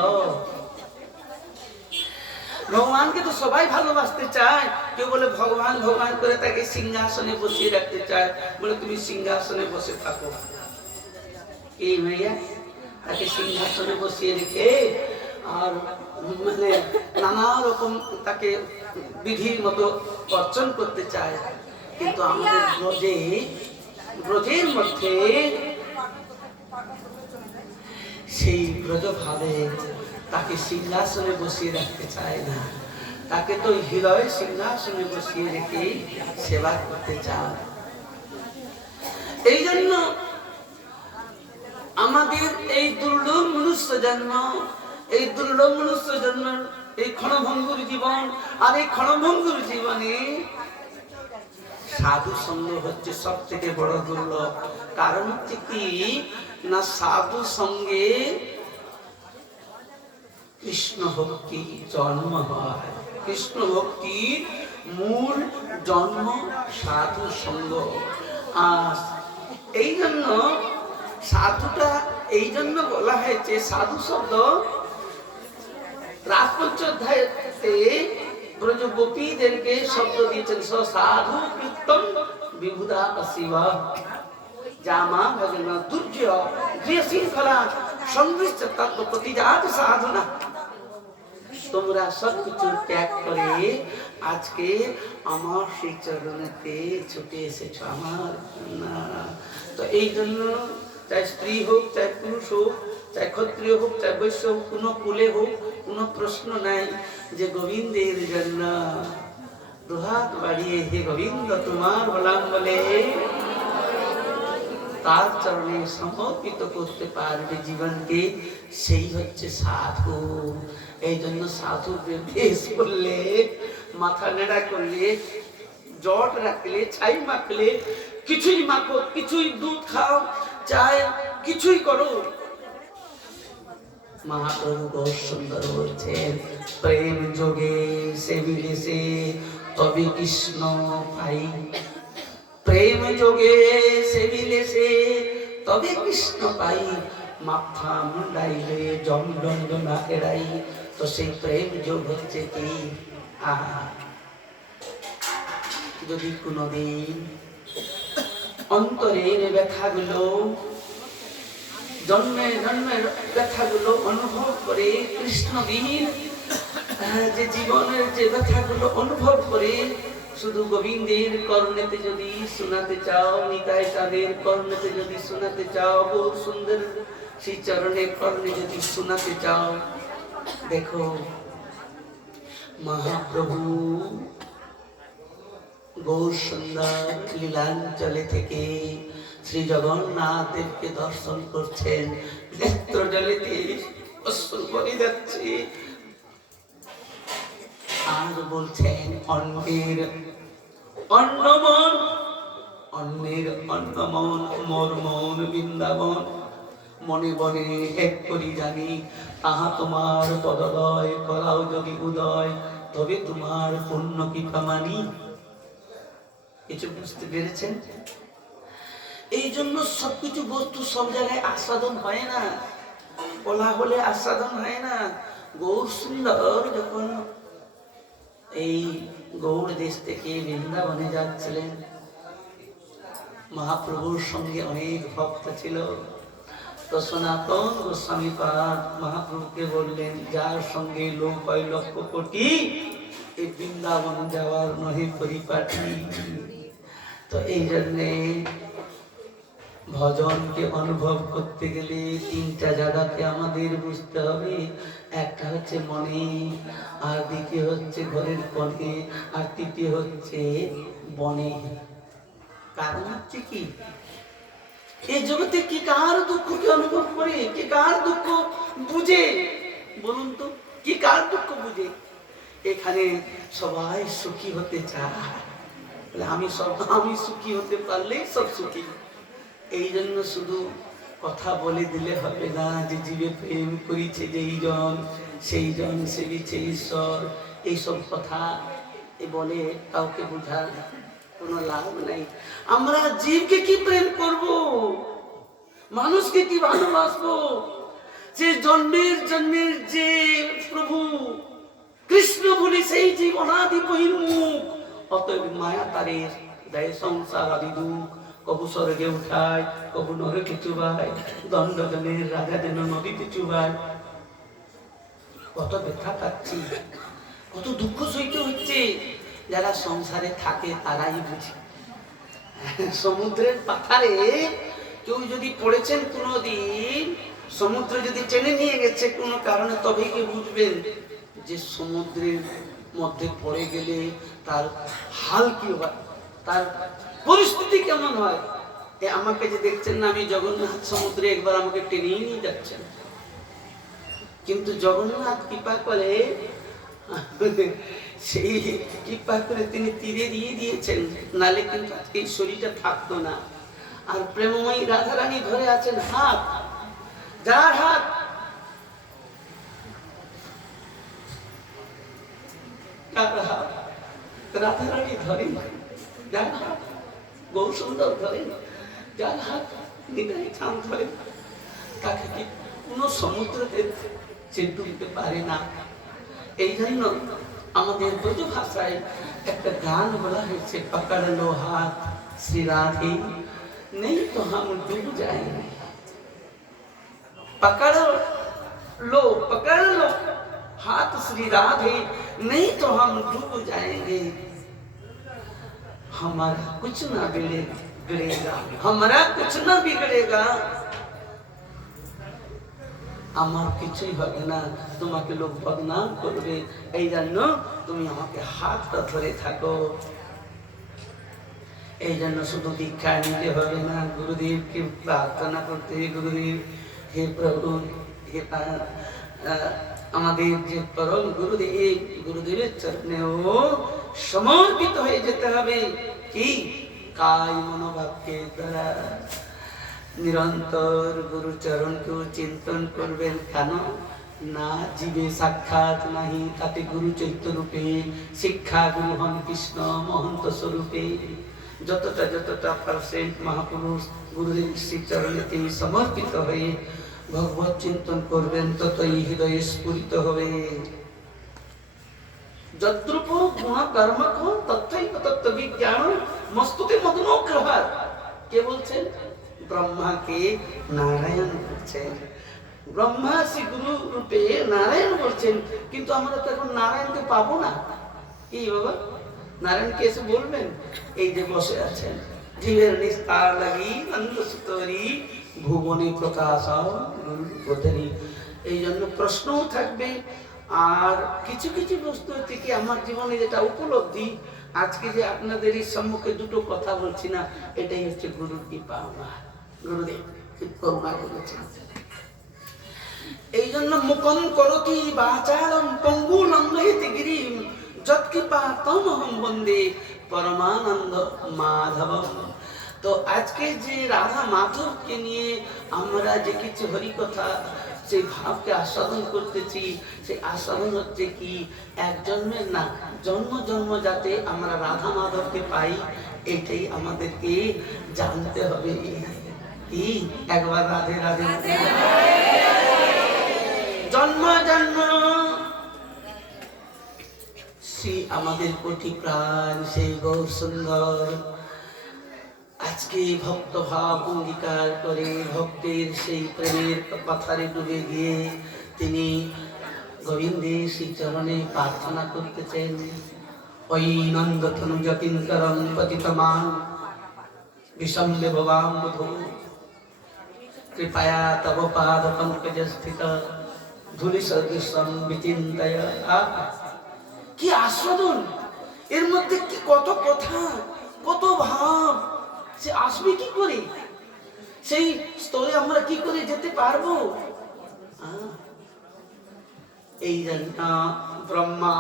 ভগবানকে তো সবাই ভালোবাসতে চায়। কেউ বলে ভগবান ভগবান করে তাকে সিংহাসনে বসিয়ে রাখতে চায়, বলে তুমি সিংহাসনে বসে থাকো। এই ভাইয়া তাকে সিংহাসনে বসিয়ে রেখে আর মানে নানা রকম তাকে বিধির মতো অর্চন করতে চায়। কিন্তু আমাদের ব্রজের মধ্যে সেই ব্রজভাবে তাকে সিংহাসনে বসিয়ে রাখতে চায় না, তাকে তো হৃদয় সিংহাসনে বসিয়ে রেখে সেবা করতে চায়। এই জন্য আমাদের এই দুর্লভ মনুষ্য জন্ম, এই দুর্লভ মনুষ্য জন্ম, এই ক্ষণভঙ্গুর জীবন, আর এই ক্ষণভঙ্গুর জীবনে সাধু সঙ্গ হচ্ছে সব থেকে বড় দুর্লভ। কারণ হচ্ছে কি না, সাধু সঙ্গে কৃষ্ণ ভক্তি জন্ম হয়। কৃষ্ণ ভক্তির মূল জন্ম সাধু সঙ্গ। আর এই জন্য সাধুটা এই জন্য বলা হয়েছে, সাধু শব্দ রাজপঞ্চ অধ্যায়তে ব্রজ গোপীদেরকে শব্দ দিয়েছেন, সাধু কীর্তন বিভুদা শিবা জামা ভগনা দুর্জয় গৃহ শৃঙ্খলা সংগৃষ্ট তত্ত্ব প্রতিজাত সাধনা। তোমরা সবকিছু ত্যাগ করে আজকে আমার সেই চরণেতে ছুটে এসেছ আমার না। তো এই জন্য চাই স্ত্রী হোক, চাই পুরুষ হোক, চাই ক্ষত্রিয় হোক, চাই বৈশ্য হোক, কোনো কুলে হোক, কোনো প্রশ্ন নাই যে গোবিন্দের জন্য দুহাত বাড়িয়ে হে গোবিন্দ তোমার বলাম বলে তার চরণে সমর্পিত করতে পারবে জীবনকে, সেই হচ্ছে সাধু। এই জন্য সাধু বেশ করলে, মাথা নেড়া করলে, জট রাখলে, ছাই মাখলে, কিছুই মাখো, কিছুই দুধ খাও, চায় কিছুই করো, মহাপ্রভু বহু সুন্দর বলছেন, প্রেম যোগে সে মিলেছে তবে কৃষ্ণ পাই। প্রেম যোগে সে মিলেছে তবে কৃষ্ণ পাই, মাথা মুন্ডাইলে জম দণ্ড না এড়াই। তো সেই প্রেম যোগ হচ্ছে কি, যদি কোনদিন অন্তরের ব্যথাগুলো, জন্মের জন্মের ব্যথাগুলো অনুভব করে, কৃষ্ণবিহীন যে জীবনের যে ব্যথাগুলো অনুভব করে, শুধু গোবিন্দের কর্ণেতে যদি শোনাতে চাও, নিতাই তাদের কর্ণেতে যদি শোনাতে চাও, বহু সুন্দর সেই চরণের কর্ণে যদি শোনাতে চাও, দেখো মহাপ্রভু গৌর সুন্দর লীলাঞ্চলে থেকে শ্রী জগন্নাথ দেবকে দর্শন করছেন, নেত্র জলেতে অশ্রু বয়ে যাচ্ছে, আর বলছেন অন্যের অন্নমন, অন্যের অন্নমন মোর মন বৃন্দাবন, মনে বনে এক করি জানি তাহা তোমার পদলয়, করাও যদি উদয় তবে তোমার পুণ্য কৃপা মানি। কিছু বুঝতে পেরেছেন? এই জন্য সবকিছু বস্তু সব জায়গায় আস্বাদন হয় না, বলা হলে আস্বাদন হয় না। গৌর সুন্দর যখন এই গৌড় দেশ থেকে বৃন্দাবনে যাচ্ছিলেন, মহাপ্রভুর সঙ্গে অনেক ভক্ত ছিল। তো সনাতন গোস্বামী পাদ মহাপ্রভুকে বললেন, যার সঙ্গে লোক হয় লক্ষ কোটি, এই বৃন্দাবন যাওয়ার নহে পরিপাটি। তো এই জন্যে ভজনকে অনুভব করতে গেলে তিনটা জায়গাকে আমাদের বুঝতে হবে। একটা হচ্ছে মনে, আর দ্বিতীয় হচ্ছে ঘরের কোণে, আর তৃতীয় হচ্ছে বনে। কারণ হচ্ছে কি, এই জগতে কি কার দুঃখকে অনুভব করে, কি কার দুঃখ বুঝে বলুন তো, কি কার দুঃখ বুঝে? এখানে সবাই সুখী হতে চায়, আমি সুখী হতে পারলেই সব সুখী। এই জন্য শুধু কথা বলে দিলে হবে না যে জীবে প্রেম করিছে যেই জন সেই জন সেবিছে ঈশ্বর, এইসব কথা বলে কাউকে বোঝা কোনো লাভ নাই। আমরা জীবকে কি প্রেম করব, মানুষকে কি ভালোবাসবো? যে জন্মের জন্মের যে প্রভু কৃষ্ণ বলি সেই জীব অনাদি বহির্মুখ, অতএব মায়া তারে দেয় সংসার আদি দুঃখ। কবু স্বর্গে উঠায়, কবু নরকে চুবায়, দণ্ডজনের রাজা যেন নদীতে চুবায়। কত ব্যথা পাচ্ছি, কত দুঃখ সইতে হচ্ছে। যারা সংসারে থাকে তারাই বুঝে। সমুদ্রের পাথারে কেউ যদি পড়েছেন কোনোদিন, সমুদ্র যদি টেনে নিয়ে গেছে কোনো কারণে, তবেই কি বুঝবেন যে সমুদ্রের মধ্যে পড়ে গেলে তার হাল কি হয়, তার পরিস্থিতি কেমন হয়। আমাকে যে দেখছেন না, আমি জগন্নাথ সমুদ্রে একবার আমাকে টেনেই নিয়ে যাচ্ছেন, কিন্তু জগন্নাথ কৃপা করে, সেই কৃপা করে তিনি তীরে দিয়ে দিয়েছেন, নালে কিন্তু এই শরীরটা থাকতো না। আর প্রেমময়ী রাধারানী ধরে আছেন হাত, যার হাত রাধারানী ধরেন, যার হাত বহু সুন্দর ধরেন, যার হাত নিতাই চান ধরেন, তাকে কি কোন সমুদ্রতে চেটে দিতে পারে না। এই জন্য আমাদের ব্রজ ভাষায় একটা গান বলা হয়েছে, পকড় লো হাত শ্রী রাধে नहीं तो हम डूब जाएंगे। पकड़ लो हाथ श्री राधे, नहीं तो हम डूब जाएंगे। हमारा कुछ ना बिगड़ेगा, हमारा कुछ ना बिगड़ेगा। আমার কিছুই হবে না, তোমাকে লোক বদনাম করবে, এই জন্য তুমি আমাকে হাতটা ধরে থাকো। এই জন্য শুধু দীক্ষা নিতে হবে না, গুরুদেবকে প্রার্থনা করতে, গুরুদেব হে প্রভু, হে আমাদের যে পরম গুরুদেব, গুরুদেবের চরণেও সমর্পিত হয়ে যেতে হবে। কি কায় মনোভাবকে দ্বারা নিরন্তর গুরু চরণকেও চিন্তন করবেন। কেন না জীবে সাক্ষাৎ নাহি, তাতে গুরু চৈত্য রূপে শিক্ষা গুরু হন কৃষ্ণ মহন্ত স্বরূপে। যতটা পার্সেন্ট মহাপুরুষ গুরুদেব শ্রী চরণে তিনি সমর্পিত হয়ে ভগবত চিন্তন করবেন, ততই হৃদয়ে স্ফুরিত হবে। যদ্রূপ গুণ কর্মক তথ্যই তত্ত্ব বিজ্ঞান মস্তুতে মদনোগ্রহার। কে বলছেন? ব্রহ্মাকে নারায়ণ বলছেন। ব্রহ্মা শ্রী গুরু রূপে নারায়ণ বলছেন, কিন্তু আমরা তো এখন নারায়ণকে পাবো না। কি বাবা, নারায়ণকে এসে বলবেন? এই যে বসে আছেন, জীবের নিস্তার লাগি নন্দ সুতরি ভুবনে প্রকাশ গুরুপথরি। এই জন্য প্রশ্নও থাকবে। আর কিছু কিছু বস্তু হচ্ছে কি, আমার জীবনে যেটা উপলব্ধি, আজকে যে আপনাদের এই সম্মুখে দুটো কথা বলছি না, এটাই হচ্ছে গুরুর কৃপা। আমার গুরুদেব করুণা করেছেন। এই জন্য মুখম করতি বাচালম পঙ্গুলম লহিতে গিরিম যৎকৃপা তমহম বন্দে পরমানন্দ মাধবম। তো আজকে যে রাধা মাধবকে নিয়ে আমরা যে কিছু হরিকথা, সেই ভাবকে আস্বাদন করতেছি, সেই আস্বাদন হচ্ছে কি এক জন্মের না, জন্ম জন্ম যাতে আমরা রাধা মাধবকে পাই, এটাই আমাদেরকে জানতে হবে। কি একবার রাধে রাধে, জন্ম জন্ম শ্রী আমাদের কোটি প্রাণ সেই গৌর সুন্দর আজকে ভক্ত ভাব অঙ্গীকার করে ভক্তের সেই প্রেমের পাথারে ডুবে গিয়ে তিনি গোবিন্দের শ্রী চরণে প্রার্থনা করতেছেন। ওই নন্দতনু যতীন্দ্রম পতিতমান বিষম্বে ভবাম বুধু কৃপয়া তব পাদ পঙ্কজ স্থিত ধূলি সদৃশম বিচিন্তয়। কি আস্বাদন এর মধ্যে, কি কত কথা, কত ভাব, সে আসবে কি করে, সেই স্তরে আমরা কি করে যেতে পারবো? এই জন্য ব্রহ্মা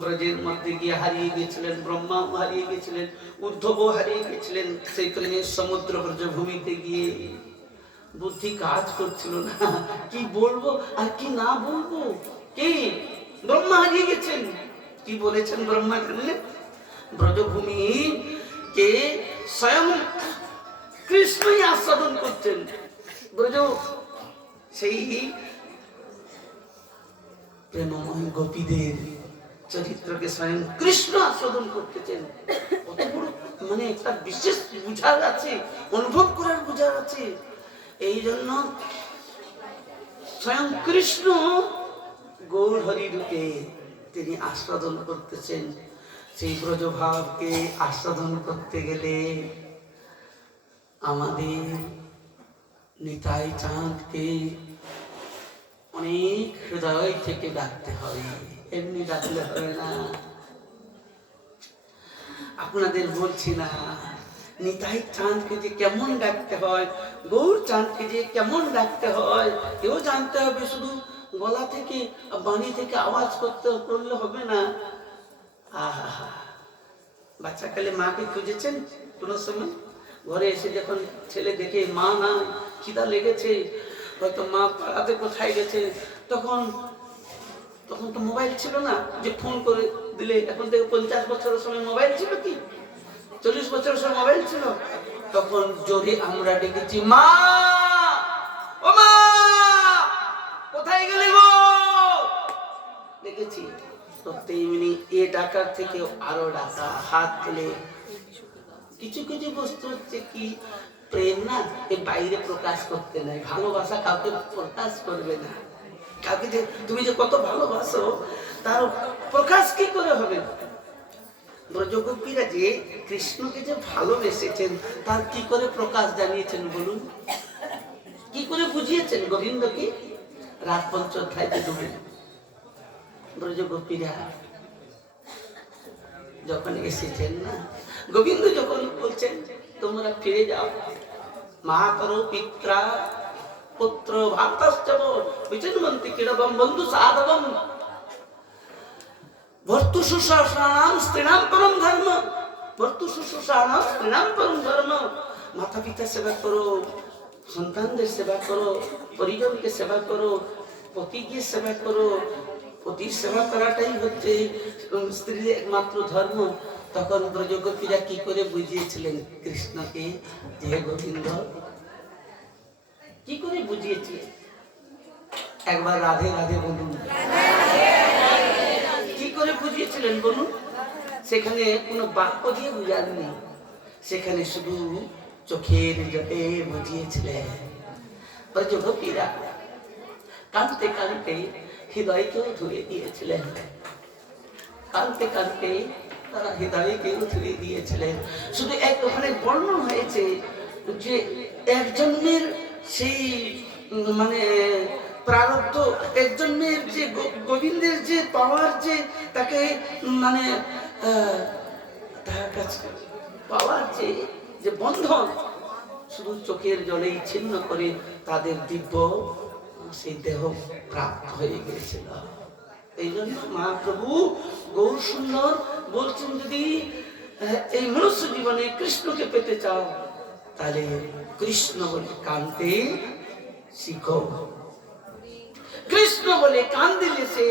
ব্রজের মধ্যে গিয়ে হারিয়ে গেছিলেন, ব্রহ্মাও হারিয়ে গেছিলেন, উদ্ধবও হারিয়ে গেছিলেন সেই প্রেমের সমুদ্র ব্রজভূমিতে গিয়ে। বুদ্ধি কাজ করছিল না, কি বলবো আর কি না বলবো। কি ব্রহ্মা হারিয়ে গেছেন, কি বলেছেন ব্রহ্মা জানলেন? ব্রজভূমি কে? স্বয়ং কৃষ্ণই আস্বাদন করছেন। ব্রজ সেই প্রেমময় গোপীদের চরিত্রকে স্বয়ং কৃষ্ণ আস্বাদন করতেছেন। কত বড় মানে একটা বিশেষ বুঝার আছে, অনুভব করার বুঝার আছে। এই জন্য স্বয়ং কৃষ্ণ গৌর হরি রূপে তিনি আস্বাদন করতেছেন। সেই ব্রজভাবকে আস্বাদন করতে গেলে আমাদের নিতাই চাঁদকে অনেক হৃদয় থেকে ডাকতে হবে, এমনি ডাকলে হবে না। আপনাদের বলছি না নিতাই চাঁদকে যে কেমন ডাকতে হয়, গৌর চাঁদকে যে কেমন ডাকতে হয় কেউ জানতে হবে। শুধু গলা থেকে বাণী থেকে আওয়াজ করলে হবে না। আহা, বাচ্চাকালে মাকে খুঁজেছেন কোনো সময়? ঘরে এসে যখন ছেলে দেখে মা না, খিদা লেগেছে, হয়তো মা পাড়াতে কোথায় গেছে, তখন তো মোবাইল ছিল না যে ফোন করে দিলে। এখন থেকে 50 বছরের সময় মোবাইল ছিল কি? 40 বছরের সময় মোবাইল ছিল। তখন জোরে আমরা ডেকেছি, মা ও মা কোথায় গেলে গো, ডেকেছি। তো তেমনি এ ডাকার থেকে আরো ডাকা, হাত তুলে। কিছু কিছু বস্তু হচ্ছে কি প্রেম না, এ বাইরে প্রকাশ করতে নাই। ভালোবাসা কাউকে প্রকাশ করবে না। কাউকে যে তুমি যে কত ভালোবাসো তার প্রকাশ কি করে হবে? ব্রজগোপীরা যে কৃষ্ণকে যে ভালোবেসেছেন তার কি করে প্রকাশ জানিয়েছেন বলুন? কি করে বুঝিয়েছেন গোবিন্দকে? রাত পঞ্চোধ্যায় ডুবে ব্রজগোপীরা যখন এসেছেন না, গোবিন্দ যখন বলছেন তোমরা ফিরে যাও, মা করো পিত্রা পুত্র ভাতাশ্চব বিচিন্বন্তি কিরবম বন্ধু সাধবম ভর্তু শুশ্রূষানাম স্ত্রীণাম পরম ধর্ম। ভর্তু শুশ্রূষানাম স্ত্রীণাম পরম ধর্ম। মাতা পিতা সেবা করো, সন্তানদের সেবা করো, পরিজনকে সেবা করো, পতিকে সেবা করো। পতির সেবা করাটাই হচ্ছে স্ত্রীর একমাত্র ধর্ম। তখন ব্রজগোপীরা কি করে বুঝিয়েছিলেন কৃষ্ণকে যে গোবিন্দ? কি করে বুঝিয়েছিলেন? একবার রাধে রাধে বলুন। কি করে বুঝিয়েছিলেন বলুন? সেখানে কোনো বাক্য দিয়ে বুঝাননি, সেখানে শুধু চোখের জলে বুঝিয়েছিলেন। ব্রজগোপীরা কাঁদতে কাঁদতে হৃদয়কেও ধুয়ে দিয়েছিলেন। কাঁদতে কাঁদতে তারা হৃদয়কেও ধুয়ে দিয়েছিলেন। শুধু এক ওখানে বর্ণন হয়েছে যে একজনের সেই মানে প্রারব্ধ, একজনের যে গোবিন্দের যে পাওয়ার, যে তাকে মানে তার কাছে পাওয়ার যে বন্ধন শুধু চোখের জলেই ছিন্ন করে তাদের দিব্য সেই দেহ প্রাপ্ত হয়ে গিয়েছিল। এই জন্য মহাপ্রভু গৌর সুন্দর বলছেন, যদি এই মনুষ্য জীবনে কৃষ্ণকে পেতে চাও তাহলে কৃষ্ণ বলে কাঁদতে শিখো। কৃষ্ণ বলে কান দিলে সে,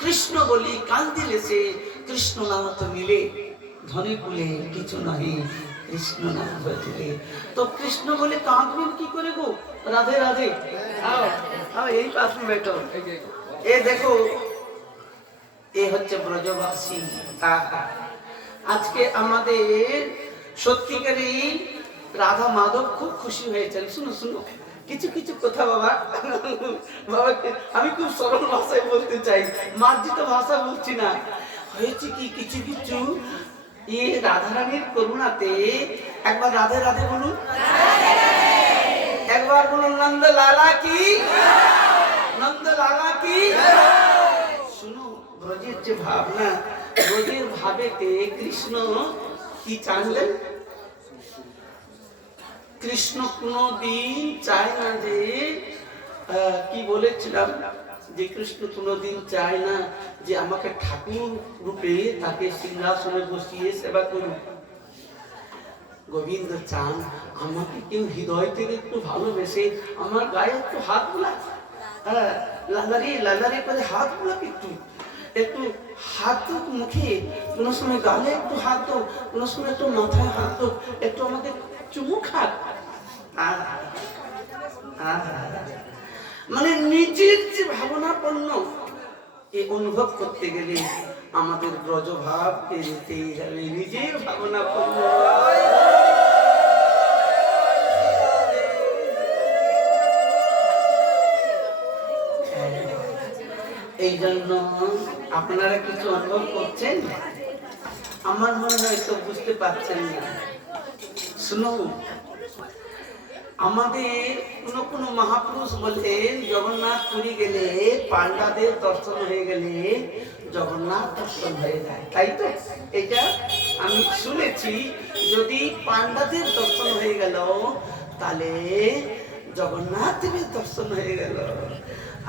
কৃষ্ণ বলে কান দিলে সে, কৃষ্ণ নাম তো মিলে ধনে কুলে কিছু নাহি, কৃষ্ণ নাম ভজলে। তো কৃষ্ণ বলে কাঁদবেন কি করে গো? রাধে রাধে, आओ आओ यही पास में बैठो। এ দেখো, এ হচ্ছে ব্রজবাসী। আজকে আমাদের সত্যিকারই রাধা মাধব খুব খুশি হয়েছেন। শুনো শুনো কিছু কিছু কথা বাবা, বাবাকে আমি খুব সরল ভাষায় বলতে চাই, মার্জিত ভাষা বলছি না। হয়েছে কি কিছু কিছু ये राधा रानीर करुणाते एक बार राधे राधे बोलूं, एक बार बोलूं नंद लाला की, नंद लाला की। सुनो ब्रजेर जे भावना, ब्रजेर भावेते कृष्ण की चाइलेन, कृष्ण कोनो दिन चाय ना जे की बोलेছিলাম যে কৃষ্ণ কোনোদিন চায় না যে আমাকে ঠাকুর রূপে তাকে সিংহাসনে বসিয়ে সেবা করুন। গোবিন্দ চান আমাকে কেউ হৃদয় থেকে একটু ভালোবেসে আমার গায়ে একটু হাত বুলাক, লালারে লালারে করে হাত বুলাক একটু, একটু হাত দুক মুখে, কোনো সময় গালে একটু হাত দুক, কোনো সময় একটু মাথায় হাত দুক, একটু আমাকে চুমু খাক। মানে নিজের যে ভাবনাপন্ন এই অনুভব করতে গেলে আমাদের ব্রজভাব পেরিতেই হবে, নিজের ভাবনাপন্ন। এই জন্য আপনারা কিছু অনুভব করছেন, আমার মনে হয় তো বুঝতে পারছেন না। শুনুন, আমাদের কোন মহাপুরুষ বলেন জগন্নাথ পুরী গেলে পান্ডাদের দর্শন হয়ে গেলে জগন্নাথ দর্শন হয়ে যায়, তাই তো? এটা আমি শুনেছি, যদি পান্ডাদের দর্শন হয়ে গেল তাহলে জগন্নাথ দেবের দর্শন হয়ে গেল।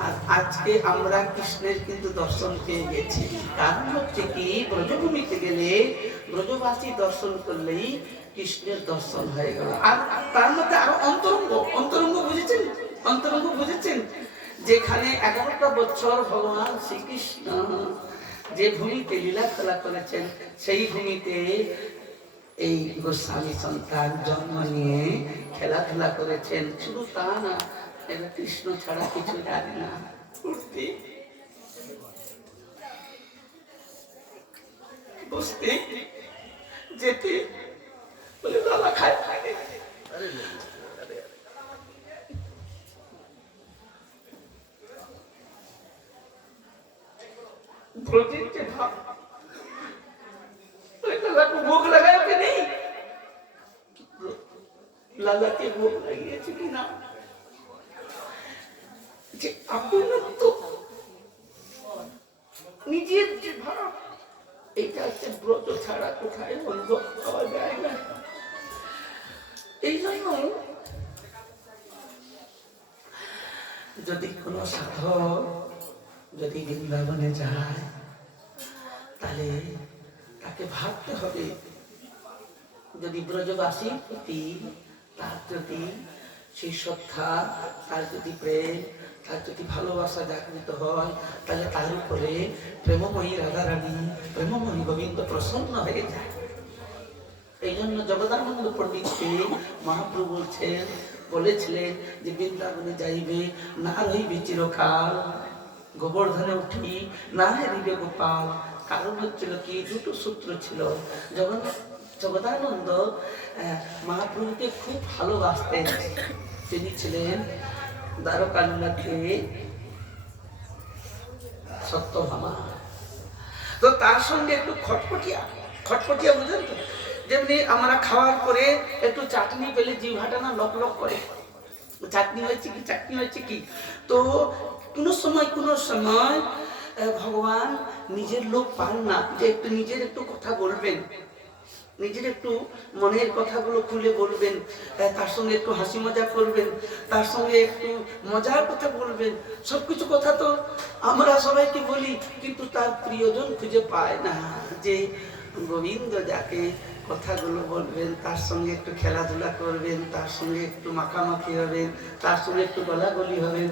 আর আজকে আমরা কৃষ্ণের কিন্তু দর্শন পেয়ে গেছি। কারণ হচ্ছে কি, ব্রজভূমিতে গেলে ব্রজবাসী দর্শন করলেই কৃষ্ণের দর্শন হয়ে গেল। আর তার মধ্যে আরো অন্তরঙ্গ বুঝেছেন? অন্তরঙ্গ বুঝেছেন? যেখানে 11টা বছর ভগবান শ্রীকৃষ্ণ যে ভূমিতে লীলা খেলা করেছেন, সেই ভূমিতে এই গোস্বামী সন্তান জন্ম নিয়ে খেলাধুলা করেছেন। শুধু তা না, এরা কৃষ্ণ ছাড়া কিছু জানে না। উঠতে বসতে যেতে বলে দাদা খায় খায়। ब्रोजीन के भाव लाला को भोग लगाया कि नहीं? लाला के भोग লাগিয়েছে কি না? যে আপনত্ব, নিজের যে ভাব, এটা হচ্ছে ব্রত ছাড়া কোথায় অনুভব পাওয়া যায় না। এই জন্য যদি কোনো সাধক যদি বৃন্দাবনে যায়, তাহলে তাকে ভাবতে হবে, যদি ব্রজবাসীর প্রতি তার যদি সেই শ্রদ্ধা, তার যদি প্রেম, তার যদি ভালোবাসা জাগৃত হয়, তাহলে তার উপরে প্রেমময়ী রাধারানী, প্রেমময়ী গোবিন্দ প্রসন্ন হয়ে যায়। এই জন্য জগদানন্দ পণ্ডিতকে মহাপ্রভু বলেছিলেন যে বৃন্দাবনে যাইবে না রইবে চিরকাল, গোবর্ধনে উঠি না হেরিবে গোপাল। কারণ হচ্ছিল কি, দুটো সূত্র ছিল। জগদানন্দ মহাপ্রভুকে খুব ভালোবাসতেন। তিনি ছিলেন দ্বারকানাথে সত্যভামা, তো তার সঙ্গে একটু খটপটিয়া বুঝলেন তো? যেমনি আমরা খাওয়ার পরে একটু চাটনি পেলে জিহ্বাটা না লক লক করে, চাটনি হয়েছে কি। তো কোনো সময় ভগবান নিজের লোক পান না যে একটু নিজের একটু কথা বলবেন, নিজের একটু মনের কথাগুলো খুলে বলবেন, তার সঙ্গে একটু হাসি মজা করবেন, তার সঙ্গে একটু মজার কথা বলবেন। সবকিছু কথা তো আমরা সবাইকে বলি, কিন্তু তার প্রিয়জন খুঁজে পায় না যে গোবিন্দ যাকে কথাগুলো বলবেন, তার সঙ্গে একটু খেলাধুলা করবেন, তার সঙ্গে একটু মাখামাখি হবেন, তার সঙ্গে একটু গলাগলি হবেন,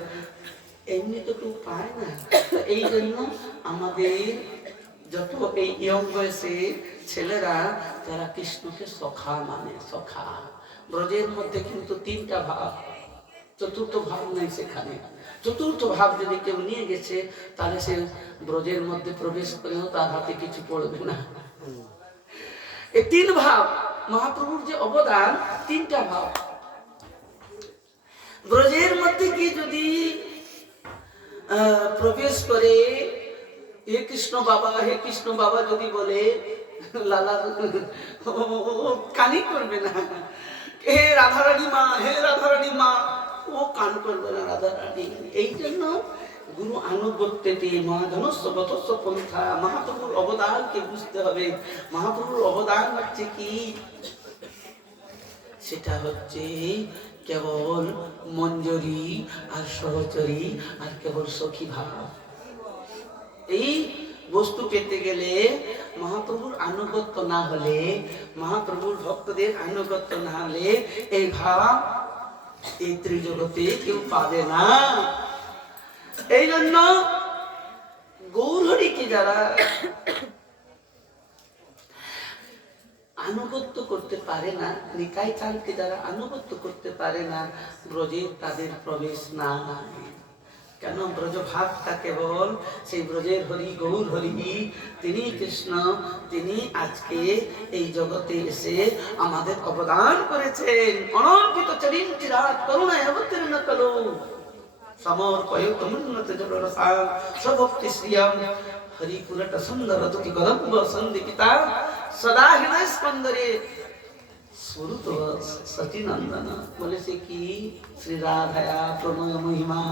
এমনি তো কেউ পায় না। এই জন্য আমাদের যত এই ইয়ং বয়সে ছেলেরা যারা কৃষ্ণকে সখা মানে, সখা ব্রজের মধ্যে কিন্তু 3টা ভাব, চতুর্থ ভাব নেই সেখানে। চতুর্থ ভাব যদি কেউ নিয়ে গেছে, তাহলে সে ব্রজের মধ্যে প্রবেশ করেও তার হাতে কিছু পড়বে না। এই 3 ভাব মহাপ্রভুর যে অবদান, 3টা ভাব। ব্রজের মধ্যে কি যদি প্রবেশ করে হে কৃষ্ণ বাবা যদি বলে, লালা কানই করবে না। হে রাধারানী মা, ও কান করবে না রাধারানী। এই জন্য গুরু আনুগত্যতে মহাধনস্য গতস্য পন্থা, মহাপ্রভুর অবদানকে বুঝতে হবে। মহাপ্রভুর অবদান হচ্ছে কি, সেটা হচ্ছে কেবল মঞ্জরি আর সহচরী আর কেবল সখী ভাব। এই বস্তু পেতে গেলে মহাপ্রভুর আনুগত্য না হলে, মহাপ্রভুর ভক্তদের আনুগত্য না হলে এই ভাব এই ত্রিজগতে কেউ পাবে না। এই জন্য গৌরহরিকে যারা আনুগত্য করতে পারে না, নিকায় চালকে যারা আনুগত্য করতে পারে না, ব্রজে তাদের প্রবেশ না। কেন? ব্রজ ভাবটা কেবল সেই ব্রজের হরি, গৌর হরি, তিনি কৃষ্ণ, তিনি আজকে এই জগতে এসে আমাদের অবদান করেছেন। অনর্পিত চরিম চিরাত করুণায় অবতীর্ণ কলো সমর্পয় তমুন্নত জলরসা স্বভক্তি শ্রিয়ম হরিপুরট সুন্দর তুতি কদম্ব সন্দিকিতা সদা হৃদয় স্পন্দরে স্বরূপ সচিনন্দন। বলেছে কি শ্রী রাধায়া প্রণয় মহিমা,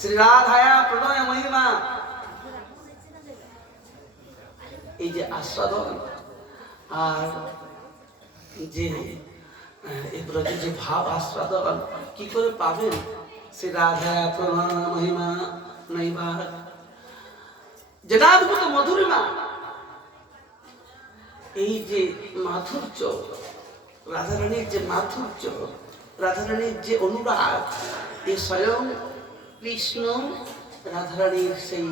শ্রী রাধায়া প্রণয় মহিমা। এই যে আস্বাদন আর যে এই ব্রজে যে ভাব আস্বাদন কি করে পাবেন? শ্রী রাধায়া প্রণয় মহিমা নৈবা জনাদ্ভুত মধুরিমা। এই যে মাধুর্য, রাধারানীর যে মাধুর্য, রাধারানীর যে অনুরাগ, এই স্বয়ং কৃষ্ণ রাধারানীর সেই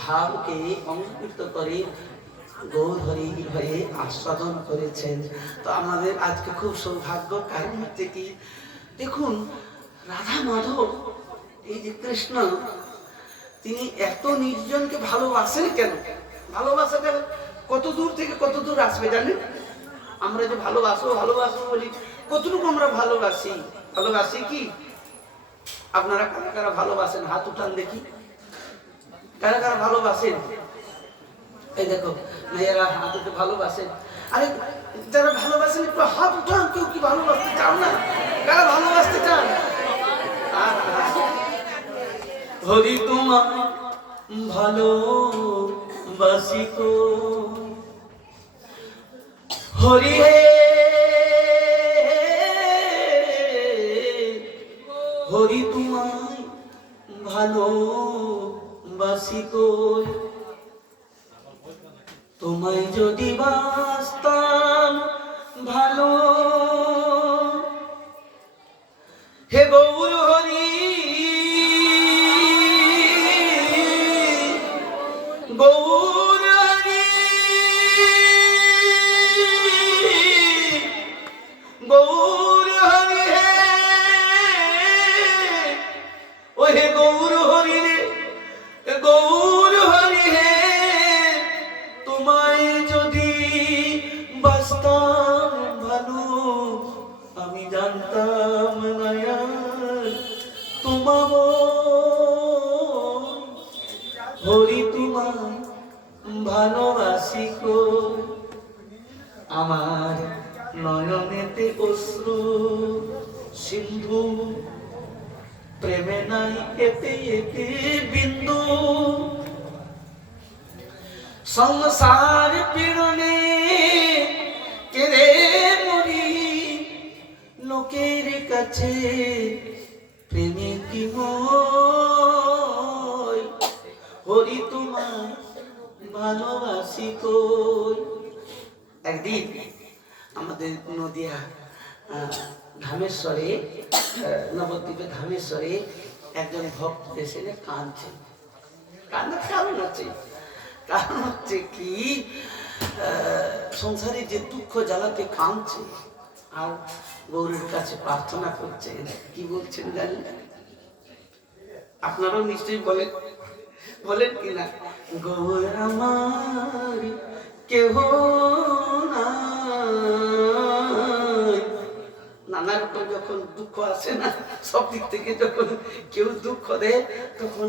ভাবকে অঙ্কিত করে গৌর হরি হয়ে আস্বাদন করেছেন। তো আমাদের আজকে খুব সৌভাগ্য। কারণ হচ্ছে কি, দেখুন রাধা মাধব এই যে কৃষ্ণ, তিনি এত নির্জনকে ভালোবাসেন কেন? ভালোবাসাটা কত দূর থেকে কত দূর আসবে জানেন? আমরা যে ভালোবাসবো ভালোবাসবো বলি, কতটুকু আমরা ভালোবাসি? ভালোবাসি কি? আপনারা কারা কারা ভালোবাসেন? হাত উঠান দেখি, কারা কারা ভালোবাসেন? এই দেখো মেয়েরা হাত উঠে ভালোবাসেন। আরে যারা ভালোবাসেন একটু হাত উঠান। কেউ কি ভালোবাসতে চাও না? কারা ভালোবাসতে চান? হরি তোমার ভালোবাসি তো হরি হে, হরি তোমায় ভালোবাসি তো, তোমায় যদি বাসতাম ভালো, হে গৌর হরি, গৌর হরি, গৌর হরি হে, ও হে গৌর হরি রে, গৌর হরি হে, তোমায় যদি বাসতাম ভালো, আমি জানতাম নয়া তোমার হরি তোমার ভালোবাসি কো, আমার নয়নেতে অশ্রু সিন্ধু, প্রেমে নাই এতে এতে বিন্দু, সংসার পীড়নে কেড়ে মরি, লোকের কাছে প্রেমে কি মই, হরি তোমার ভালোবাসি কই। একদিন আমাদের নদিয়া ধামেশ্বরে, নবদ্বীপে ধামেশ্বরে একজন ভক্ত এসে কাঁদছে। কান্নার কারণ হচ্ছে কি, সংসারে যে দুঃখ জ্বালাতে কাঁদছে আর গৌরের কাছে প্রার্থনা করছেন। কি বলছেন জানেন? আপনারাও নিশ্চয়ই বলেন কিনা, গৌর আমার কেহ নাই। নানা রকম যখন দুঃখ আসে না, সব দিক থেকে যখন কেউ দুঃখ দেয়, তখন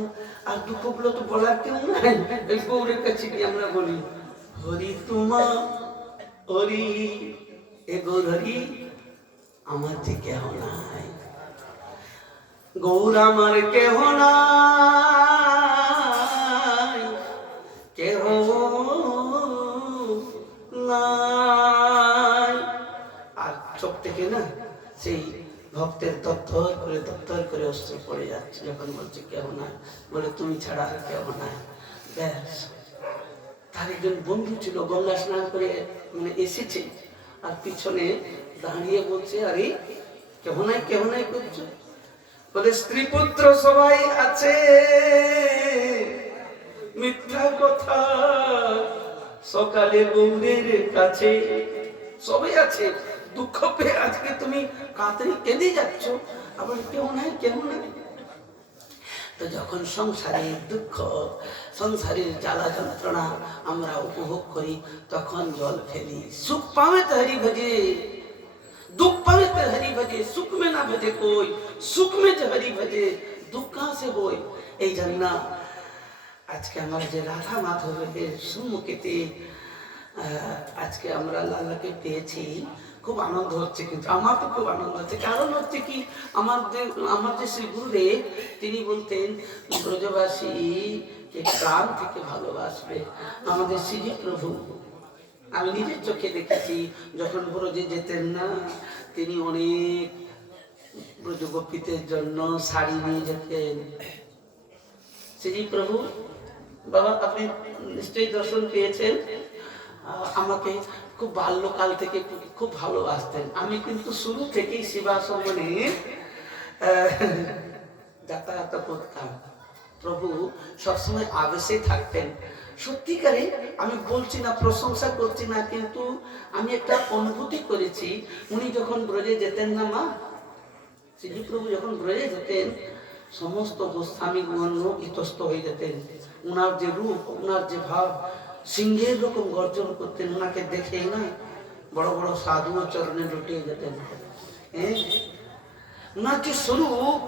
আর দুঃখগুলো তো বলার কেউ নাই, ওই গৌরের কাছে গিয়ে আমরা বলি, হরি তোমা হরি, এ গৌর হরি আমার যে কেহ নাই, গৌর আমার কেহ নাই, কেহ নাই। আর চোখ থেকে না সেই ভক্তের তত্তর করে অস্ত্র পড়ে যাচ্ছে যখন বলছে কেহ নাই, বলে তুমি ছাড়া আর কেহ নাই। ব্যাস। তার একজন বন্ধু ছিল, গঙ্গা স্নান করে মানে এসেছে, আর পিছনে দাঁড়িয়ে বলছে, আরে কেহ নাই করছো? বলে স্ত্রী পুত্র সবাই আছে, সকালে গৌরের কাছে সবাই আছে, দুঃখ পেয়ে আজকে তুমি কাতরি কেঁদে যাচ্ছ, আবার কেউ নাই কেউ নাই। তো যখন সংসারের দুঃখ, সংসারের জ্বালা যন্ত্রণা আমরা উপভোগ করি, তখন জল ফেলি। সুখ পাবে তো হরি ভজে, दुख पावे तो हरि भजे, सुख में ना भजे कोई, सुख में जो हरि भजे दुख कहाँ से होय। এই জন্য আজকে আমরা যে রাধা মাধবের সম্মুখেতে আজকে আমরা লালাকে পেয়েছি, খুব আনন্দ হচ্ছে। কিন্তু আমার তো খুব আনন্দ হচ্ছে, কারণ হচ্ছে কি, আমার যে শ্রী গুরুদেব তিনি বলতেন ব্রজবাসী কে প্রাণ থেকে ভালোবাসবে আমাদের শ্রী প্রভু। আমি নিজের চোখে দেখেছি, যখন ব্রজে যেতেন না, তিনি অনেক ব্রজগোপীদের জন্য শাড়ি নিয়ে যেতেন। শ্রী প্রভু বাবা আপনি নিশ্চয়ই দর্শন পেয়েছেন, আমাকে খুব বাল্যকাল থেকে খুব ভালোবাসতেন। আমি কিন্তু শুরু থেকেই সেবাশ্রমণে যাতায়াত করতাম। প্রভু সবসময় আবেশে থাকতেন। সত্যিকারে আমি বলছি না, প্রশংসা করছি না, কিন্তু আমি একটা অনুভূতি করেছি। উনি যখন ব্রজে যেতেন না মা, শ্রী প্রভু যখন ব্রজে যেতেন, সমস্ত গোস্বামীগণ ইতস্ত হয়ে যেতেন। উনার যে রূপ, উনার যে ভাব, সিংহের রকম গর্জন করতেন। উনাকে দেখেই না বড় বড় সাধু চরণে লুটিয়ে যেতেন। উনার যে স্বরূপ,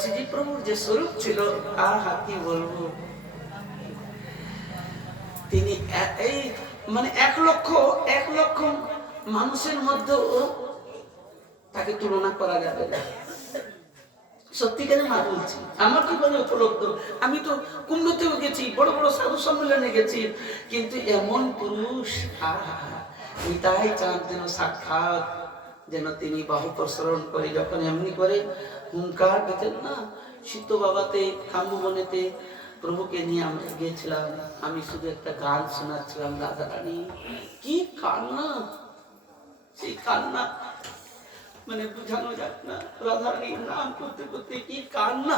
শ্রী প্রভুর যে স্বরূপ ছিল, আহা কি বলবো। তিনি এই মানে 1,00,000 মানুষের মধ্যেও তাকে তুলনা করা যাবে না। সত্যিকারে মা বলছি, আমার কি বলে উপলব্ধ। আমি তো কুম্ভতেও গেছি, বড় বড় সাধু সম্মেলনে গেছি, কিন্তু এমন পুরুষ নিতাই চাঁদ যেন সাক্ষাৎ, যেন তিনি বাহু প্রসরণ করে যখন এমনি করে হুঙ্কার দিতেন না। শীত বাবাতে কাম্যবনেতে প্রভুকে নিয়ে আমরা গিয়েছিলাম। আমি শুধু একটা গান শোনাচ্ছিলাম, রাধা রানী। কি কান্না, সেই কান্না মানে বোঝানো যাক না। রাধা রানীর নাম করতে করতে কি কান্না।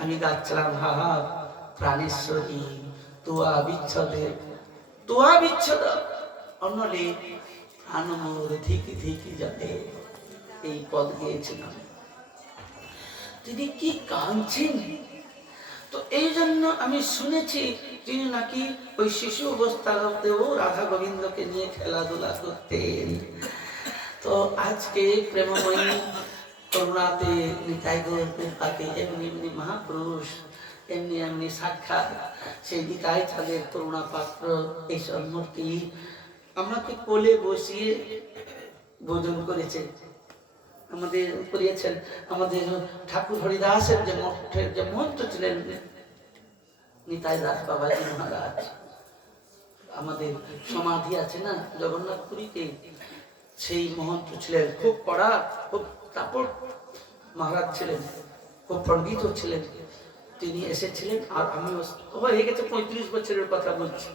আমি গাচ্ছিলাম, হা হা প্রাণেশ্বরী তোয়া বিচ্ছদে, তোয়া বিচ্ছদ অনলে প্রাণমোর ধিকি ধিকি যাতে, এই পদ গিয়েছিলাম। তিনি কি কাঁদছেন। তো এই জন্য আমি শুনেছি তিনি নাকি ওই শিশু অবস্থাতেও রাধা গোবিন্দকে নিয়ে খেলাধুলা করতেন। তো আজকে প্রেমময়ী করুণাতে নিতাই গৌর কৃপাতে এমনি এমনি মহাপুরুষ, এমনি এমনি সাক্ষাৎ সেই নিতাই চাঁদের করুণা পাত্র এইসব মূর্তি আমাকে কোলে বসিয়ে ভোজন করেছে, আমাদের করিয়েছেন। আমাদের ঠাকুর হরিদাসের যে মঠের যে মহন্ত ছিলেন নিতাই দাস বাবাজি মহারাজ, আমাদের সমাধি আছে না জগন্নাথপুরীতে, সেই মহন্ত ছিলেন। খুব কড়া, খুব তাপড় মহারাজ ছিলেন, খুব পণ্ডিত ছিলেন। তিনি এসেছিলেন, আর আমি হয়ে গেছে 35 বছরের কথা বলছি।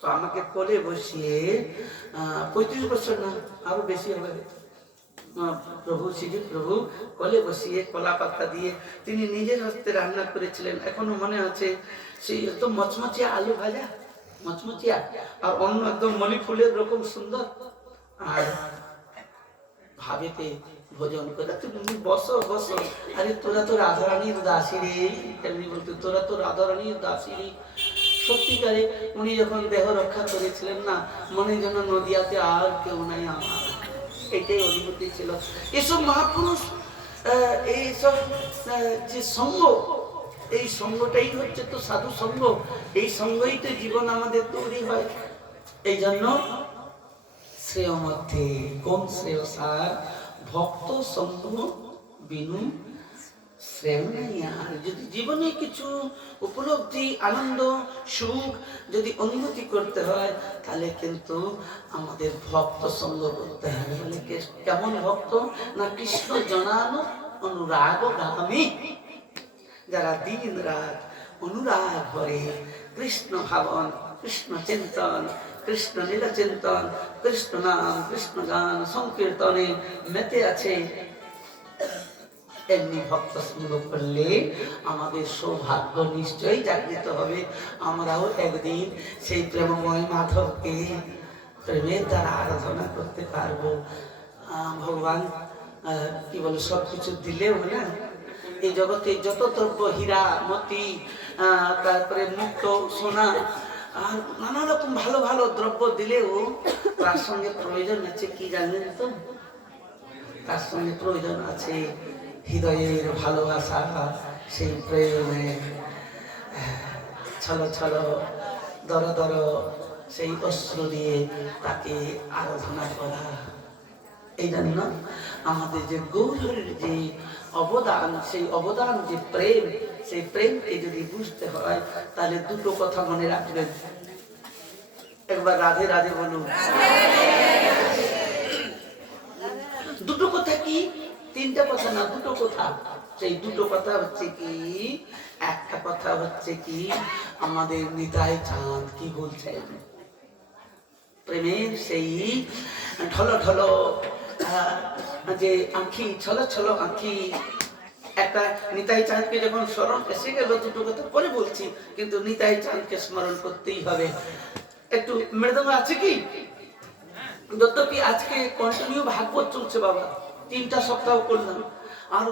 তো আমাকে কোলে বসিয়ে 35 বছর না আরো বেশি হবে, প্রভু শ্রী প্রভু কোলে বসিয়ে কলা পাতা দিয়ে তিনি নিজের হস্তে রান্না করেছিলেন। এখনো মনে আছে, সেই একদম মচমচিয়া আলু ভাজা, মচমচিয়া, আর অন্য একদম মলি ফুলের রকম সুন্দর, আর ভাবেতে ভোজন করে। তুমি বসো বসো, আরে তোরা তো রাধারানীর দাসী রে, এমনি বলতে তোরা তো রাধারানীর দাসী রে। সত্যিকারে উনি যখন দেহ রক্ষা করেছিলেন না, মনে যেন নদিয়াতে আর কেউ নাই আমার, এটাই অনুভূতি ছিল। এসব মহাপুরুষ, এইসব যে সঙ্গ, এই সঙ্গটাই হচ্ছে তো সাধু সঙ্গ। এই সঙ্গই তো জীবন আমাদের তৈরি হয়। এই জন্য শ্রেয় মধ্যে কোন শ্রেয় সার, ভক্ত সঙ্গ বিনু শ্রেয় নাই আর। যদি জীবনে কিছু উপলব্ধি, আনন্দ, সুখ যদি অনুভূতি করতে হয়, তাহলে কিন্তু আমাদের ভক্ত সঙ্গ করতে হবে। কেমন ভক্ত না, কৃষ্ণ জনানো অনুরাগ গামী, যারা দিন রাত অনুরাগ ভরে কৃষ্ণ ভাবন, কৃষ্ণ চিন্তন, কৃষ্ণ লীলা চিন্তন, কৃষ্ণ নাম, কৃষ্ণ গান সংকীর্তনে মেতে আছে, এমনি ভক্ত সঙ্গ করলে আমাদের সৌভাগ্য নিশ্চয়ই জাগৃত হবে। আমরাও একদিন সেই প্রেমময় মাধবকে প্রেমের দ্বারা আরাধনা করতে পারবো। ভগবান কি বলে সব কিছু দিলেও না, এই জগতে যত দ্রব্য, হীরা মতি, তারপরে মুক্ত সোনা আর নানা রকম ভালো ভালো দ্রব্য দিলেও তার সঙ্গে প্রয়োজন আছে কি জানেন তো? তার সঙ্গে প্রয়োজন আছে হৃদয়ের ভালোবাসা, সেই প্রেমে ছলো ছলো দর দর সেই অশ্রু দিয়ে তাকে আরাধনা করা। এই জন্য আমাদের যে গৌরের যে অবদান, সেই অবদান যে প্রেম, সেই প্রেমকে যদি বুঝতে হয় তাহলে দুটো কথা মনে রাখবেন। একবার রাধে রাধে বলুন। দুটো কথা কি? তিনটা কথা না, দুটো কথা। সেই দুটো কথা হচ্ছে কি, একটা কথা হচ্ছে কি আমাদের নিতাই চাঁদ কি বলছেন, প্রেমের সেই ঢলো ঢলো যে আঁখি, ছলো ছলো আঁখি। একটা নিতাই চাঁদকে যখন স্মরণ এসে গেল, দুটো কথা পরে বলছি, কিন্তু নিতাই চাঁদকে স্মরণ করতেই হবে। একটু মৃদঙ্গ আছে কি? যদ্যপি আজকে কন্টিনিউ ভাগবত চলছে বাবা, 3টা সপ্তাহ করলাম, আর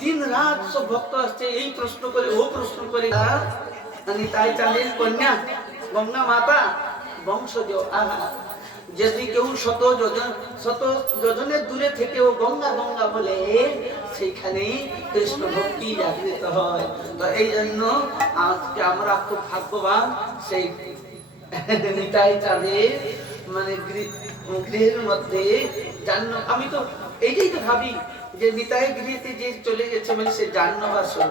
দিন রাত সব ভক্ত আসছে, এই প্রশ্ন করে ও প্রশ্ন করে। নিতাই চাঁদের কন্যা গঙ্গা মাতা বংশজ। যদি কেউ শত যোজনের দূরে থেকেও গঙ্গা গঙ্গা বলে, সেইখানেই কৃষ্ণ ভক্তি জাগৃত হয়। তো এই জন্য আজকে আমরা খুব ভাগ্যবান, সেই নিতাই চাঁদের মানে গৃহের মধ্যে জান্ন। আমি তো এইটাই তো ভাবি যে নিতাই গৃহেতে যে চলে গেছে মানে সে জান্নবাসন।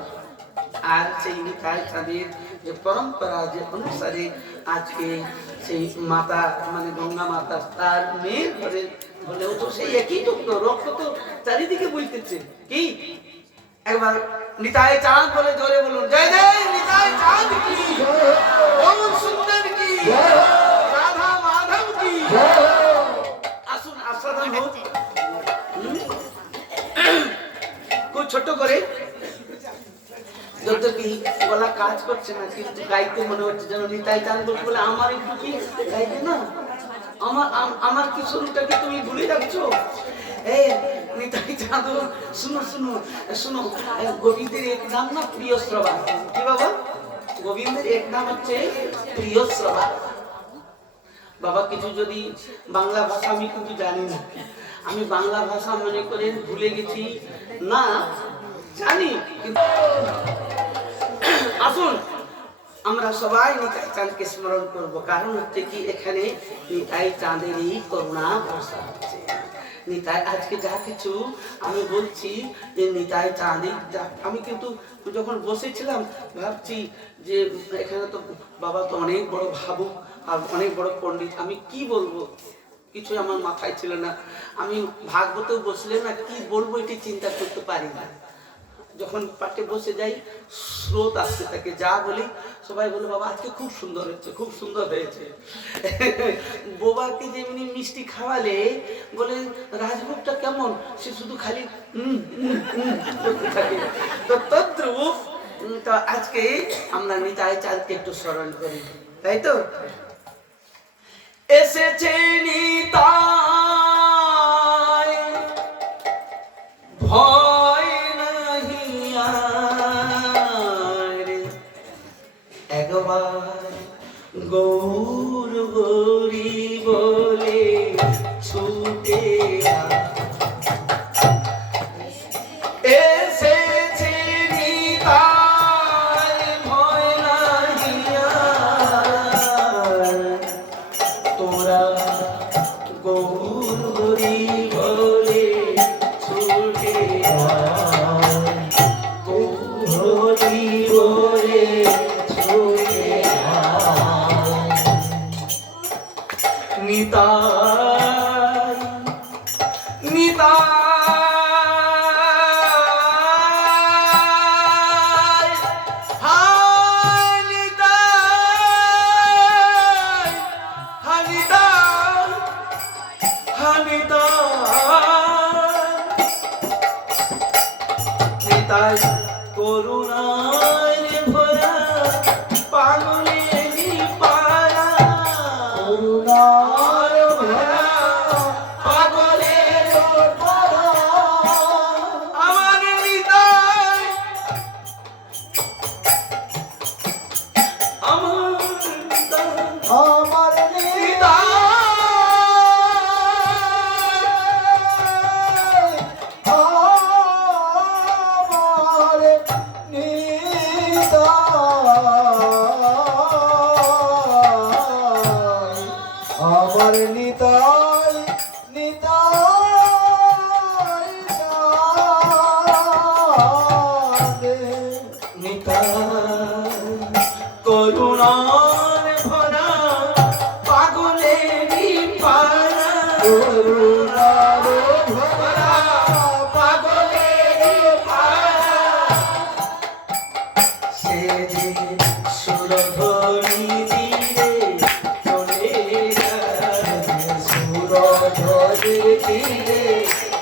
আর সেই নিতাই চাঁদের যে পরম্পরা, যে অনুসারে আজকে সেই মাতা মানে গঙ্গা মাতা তার মেয়ের ঘরে হলেও তো সেই একই টুকরো রক্ত তো চারিদিকে বইতেছে। কি একবার নিতাই চাঁদ বলে জোরে বলুন, জয় জয় নিতাই চাঁদ কি, পবন সুন্দর কি, রাধা মাধব কি। আসুন আস্বাদন হোক। খুব ছোট করে, যদ্যপি গলা কাজ করছে না, কিন্তু গাইতে মনে হচ্ছে যেন নিতাই চাঁদ বলে আমার একটু কি গাইতে না, আমার কি শুরুটাকে তুমি ভুলে যাচ্ছো। নিতাই চাঁদ শুনো শুনো শুনো, গোবিন্দের এক নাম না প্রিয় শ্রবা। কি বাবা? গোবিন্দের এক নাম হচ্ছে প্রিয় শ্রবা। বাবা কিছু যদি বাংলা ভাষা আমি কিন্তু জানি না, আমি বাংলা ভাষা মনে করে ভুলে গেছি না, জানি। আসুন আমরা সবাই নিতাই চাঁদকে স্মরণ করব, কারণ হচ্ছে কি এখানে নিতাই চাঁদেরই করুণা বর্ষা হচ্ছে। নিতাই আজকে যা কিছু আমি বলছি যে নিতাই চাঁদই। আমি কিন্তু যখন বসেছিলাম ভাবছি যে এখানে তো বাবা তো অনেক বড় ভাবুক আর অনেক বড় পণ্ডিত, আমি কি বলবো কিছু আমার মাথায় ছিল না। আমি ভাগবতেও বসলে না কি বলবো এটি চিন্তা করতে পারি না। যখন পাঠে বসে যাই স্রোত আসতে থাকে, যা বলি সবাই বলে বাবা আজকে খুব সুন্দর হয়েছে, খুব সুন্দর হয়েছে। বোবাকে যেমনি মিষ্টি খাওয়ালে বলে রাজভোগটা কেমন, সে শুধু খালি করতে থাকে। তো তদ্রূপ তো আজকে আমরা নিতাই চাঁদকে একটু স্মরণ করি, তাই তো? এসেছে নিতাই ভয় নাহি আর, একবার গৌর হরি বলে ছুটে এসেছে নিতাই ভয় নাহি আর, তোরা গৌর হরি বলে ছুটে গৌর হরি বলে ছুটে নিতাই আমার আমার নিতাই নিতাই করুণার ভরা পাগলেরই পারা করুণার ভরা পাগলেরই পারা সে যে সুরধরি তীরে চলে যায় সুরধরি তীরে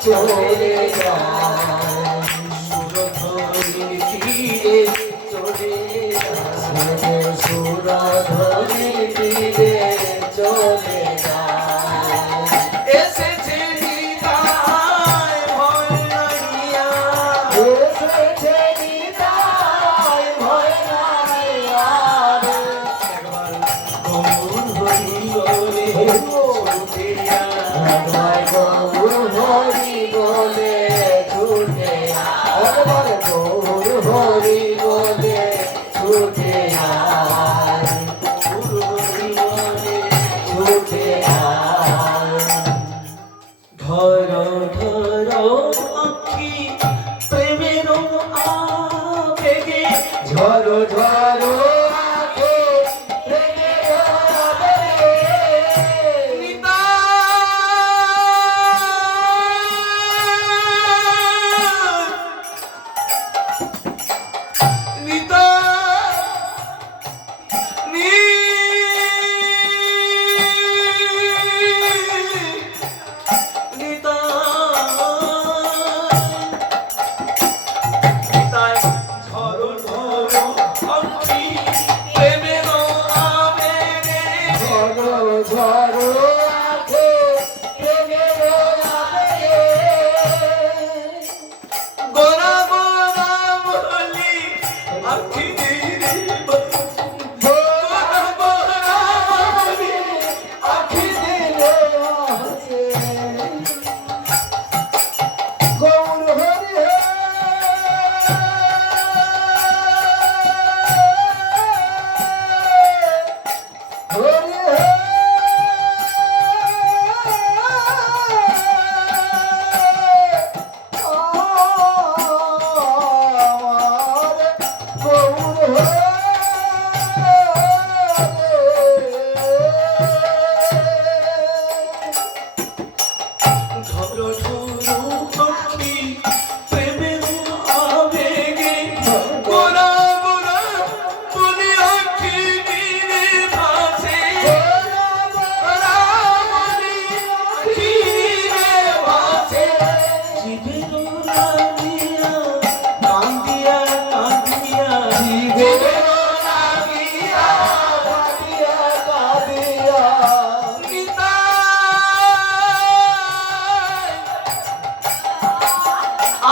চলে যায় সুরধরি তীরে চলে যায় সুরধরি তীরে চলে যায় এসেছে নিতাই ভয় নাইয়া এসেছে নিতাই ভয় নাই আর একবার গৌর হরি বলে ছুটে একবার গৌর হরি বলে ছুটে একবার গৌর হরি বলে ছুটে আয় ছুটে আয় ধর ধর আখি প্রেমের আবেগে ঝড়ো ঝড়ো আগে প্রেমের আবেগে ঝড়ো ঝড়ো আগে প্রেমের আবেগে গোরা গোরা বলি আখি গোরা গোরা বলি আখি দিলে আসে গৌর হরি হে হরি হে আমার গৌর ধরো ধরো আখি প্রেমের আবেগে গোরা গোরা বলি আখি নীরে ভাসে গোরা বলি আখি নীরে ভাসে জীবের লাগিয়া কান্দিয়া কান্দিয়া জীবের লাগিয়া কাঁদিয়া কাঁদিয়া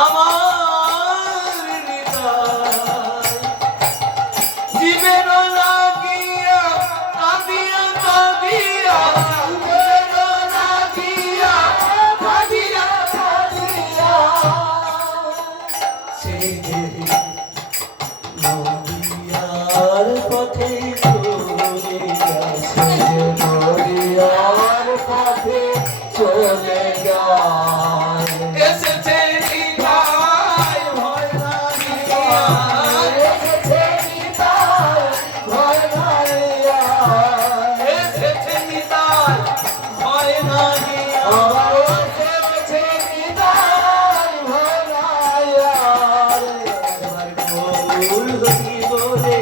আমার নিতাই জীবের লাগিয়া কাঁদিয়া কাঁদিয়া জীবের লাগিয়া কাঁদিয়া কাঁদিয়া সে যে নদিয়ার পথে চলে গেছে নদিয়ার পথে চলে যায় এসেছে নিতাই ভয় লাগিয়া এসেছে নিতাই ভয় নাইয়া এসেছে নিতাই ভয় লাগিয়া আমার এসেছে নিতাই ভয় নাইয়া একবার গৌর হরি বলে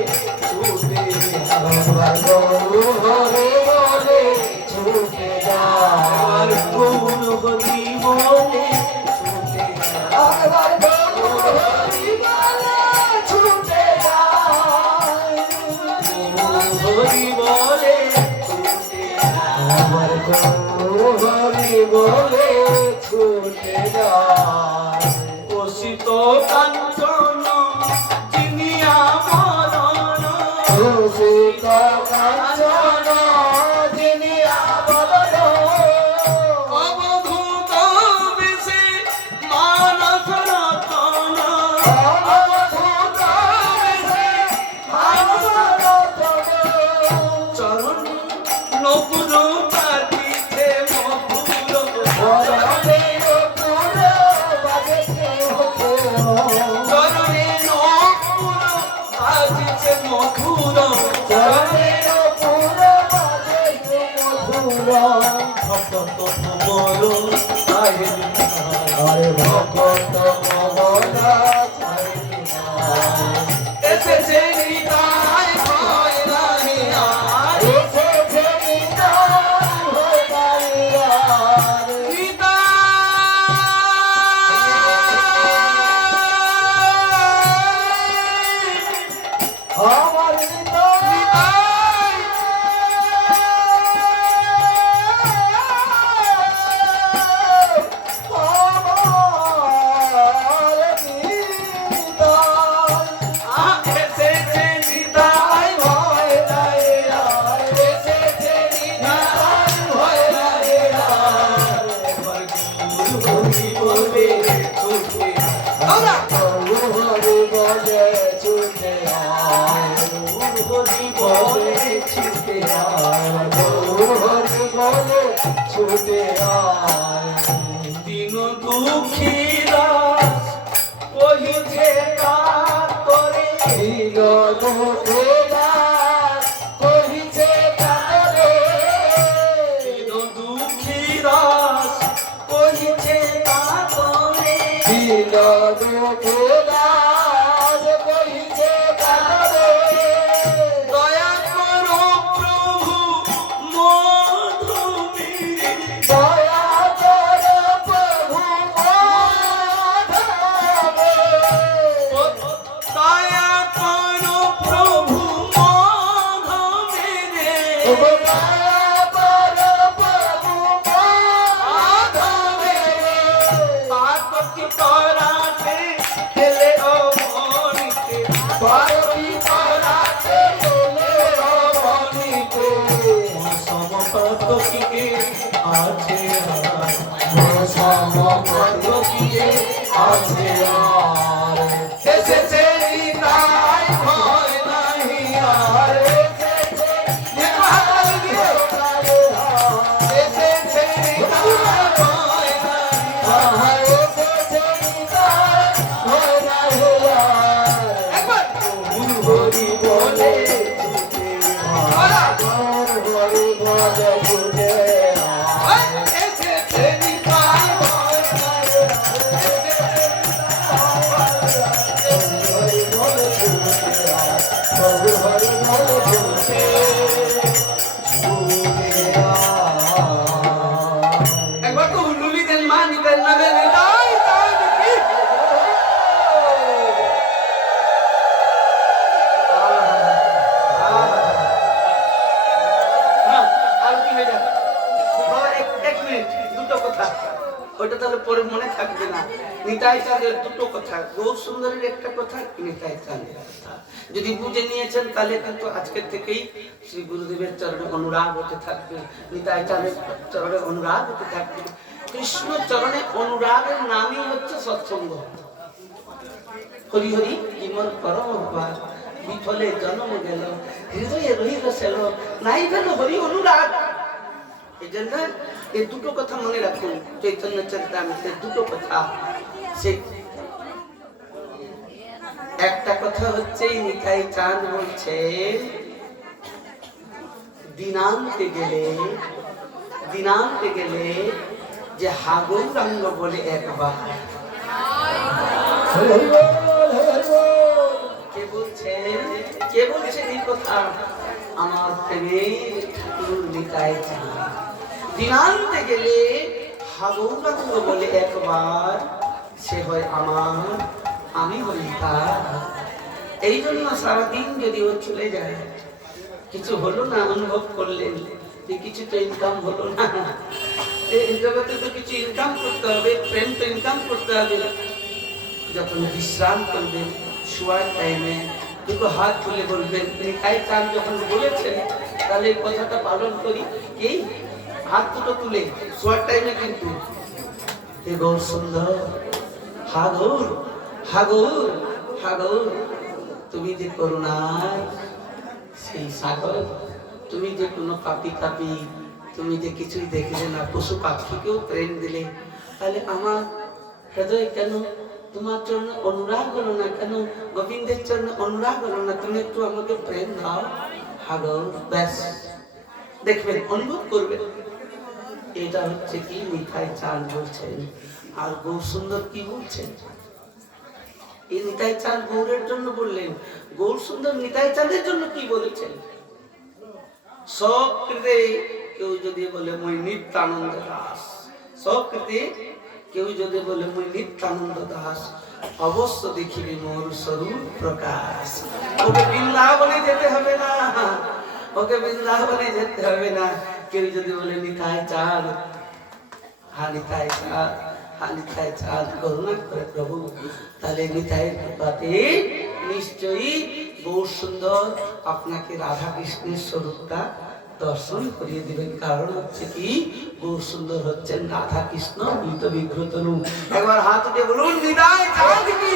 ছুটে একবার গৌর হরি বলে ছুটে আর যায় গৌর হরি বলে ছুটে একবার গৌর হরি বলে ছুটে যায় হরি বলে ছুটে আমার গৌর হরি বলে ছুটে যায় অসিত কাঞ্চন চিনিয়া মরণ দূষিত কাঞ্চন যিনি আবরণ অবধূত বেশে মানস রতন অবধূত বেশে মানস রতন চরণ নপুর পাঠিতে মধুর চরণে নপুর বাজেছে মধুর চরণে নপুর বাজিছে মধুর চরণে নপুর বাজেছে মধুর ভক্ত ভবর আহেরি আরে ভক্ত কমলা চাইনা এসেছে নিতাই ভয় নাহি আর এসেছে নিতাই হইবার আমার নিতাই আমার নিতাই এসেছে নিতাই ভয় নাই আর এসেছে নিতাই ভয় নাই আর হরি বলে ছুটে আমরা হরি বলে ছুটে আয় হরি বলে ছুটে হরি বলে ছুটে আয় দিন দুঃখী দাস কহিছে কাতরে দিল দুঃখেরা কহিছে কাতরে দিন দুঃখী দাস কহিছে কাতরে দিল দুঃখেরা কহিছে কাতরে দয়া করো প্রভু মধুমীরে দয়া কর প্রভু মাধবে দয়া করো প্রভু মধুমীরে দয়া কর প্রভু মাধবে পার্বতী করাতে হেলে ও মনিতে পার্বতী করাতে এলে রমণীতে সমপাতকীকে আছে সমপদকে আছে আর এসেছে নিতাই ভয় নাহি আর এসেছে এসেছে নিতাই ভয় নাহি একবার হরি বলে এসেছে নিতাই ভয় নাহি একবার তো হুলুলি দেন মা নিতেন না বেন নিতাই তাই দেখি আর কি হয়ে যাবে এক মিনিট দুটো কথা ওইটা তাহলে পরে মনে থাকবে না নিতাই চাঁদের দুটো কথা গৌর সুন্দরের একটা কথা নিতাই চাঁদের কথা যদি বুঝে নিয়েছেন তাহলে কিন্তু আজকের থেকেই শ্রী গুরুদেবের চরণে অনুরাগ হতে থাকবে নিতাই চাঁদের চরণে অনুরাগ হতে থাকবে কৃষ্ণ চরণে অনুরাগের নামই হচ্ছে সৎসঙ্গ হরি হরি কিমর পরম ভাগ বিফলে জন্ম গেল হৃদয়ে রহিল সেল নাই গেল হরি অনুরাগ এই জন্য এই দুটো কথা মনে রাখুন চৈতন্য চরিতামৃতের দুটো কথা সে একটা কথা হচ্ছে নিতাই চাঁদ বলছে দিনান্তে গেলে যে হাগৌরাঙ্গ বলে একবার কে বলছেন এই কথা আমার প্রেমের ঠাকুর নিতাই চাঁদ দিনান্তে গেলে হাগৌরাঙ্গ বলে একবার সে হয় আমার আমি হই তার এই জন্য সারাদিন যদি ও চলে যায় কিছু হলো না অনুভব করলেন যে কিছু তো ইনকাম হলো না এই জগতে তো কিছু ইনকাম করতে হবে প্রেম তো ইনকাম করতে হবে যখন বিশ্রাম করবেন শোয়ার টাইমে দুটো হাত তুলে বলবেন নিতাই চাঁদ যখন বলেছেন তাহলে এই কথাটা পালন করি। কি হাত দুটো তুলে শোয়ার টাইমে কিন্তু হে গৌর সুন্দর, হাগর হাগর হাগর, তুমি যে করুণায় সেই সাগর, তুমি যে কোনো পাপি তাপি, তুমি যে কিছুই দেখলে না, পশু পাখিকেও প্রেম দিলে, তাহলে আমার হৃদয় কেন তোমার জন্য অনুরাগ হলো না? কেন গোবিন্দের জন্য অনুরাগ হলো না? তুমি একটু আমাকে প্রেম দাও হাগর। ব্যাস দেখবেন, অনুভব করবেন। এটা হচ্ছে কি নিতাই চাঁদ বলছেন। আর গৌর সুন্দর কি বলছেন? এই নিতাই চাঁদ গৌরের জন্য বললেন, গৌর সুন্দর নিতাই চাঁদের জন্য কি বলেছেন? সব কৃতে কেউ যদি বলে মই নিত্যানন্দ দাস, সব কৃতে কেউ যদি বলে মই নিত্যানন্দ দাস, অবশ্য দেখিবি মোর স্বরূপ প্রকাশ। ওকে বৃন্দাবনে যেতে হবে না, ওকে বৃন্দাবনে যেতে হবে না। কেউ যদি বলে নিতাই চাঁদ, হা নিতাই চাঁদ, হা নিতাই চাঁদ করুণা করে প্রভু, তাহলে নিতাইয়ের কৃপাতে নিশ্চয়ই গৌর সুন্দর আপনাকে রাধা কৃষ্ণের স্বরূপটা দর্শন করিয়ে দিবেন। কারণ হচ্ছে কি, গৌর সুন্দর হচ্ছেন রাধা কৃষ্ণ মিলিত বিগ্রহ তনু। একবার হাত উঠে বলুন নিতাই চাঁদ কি।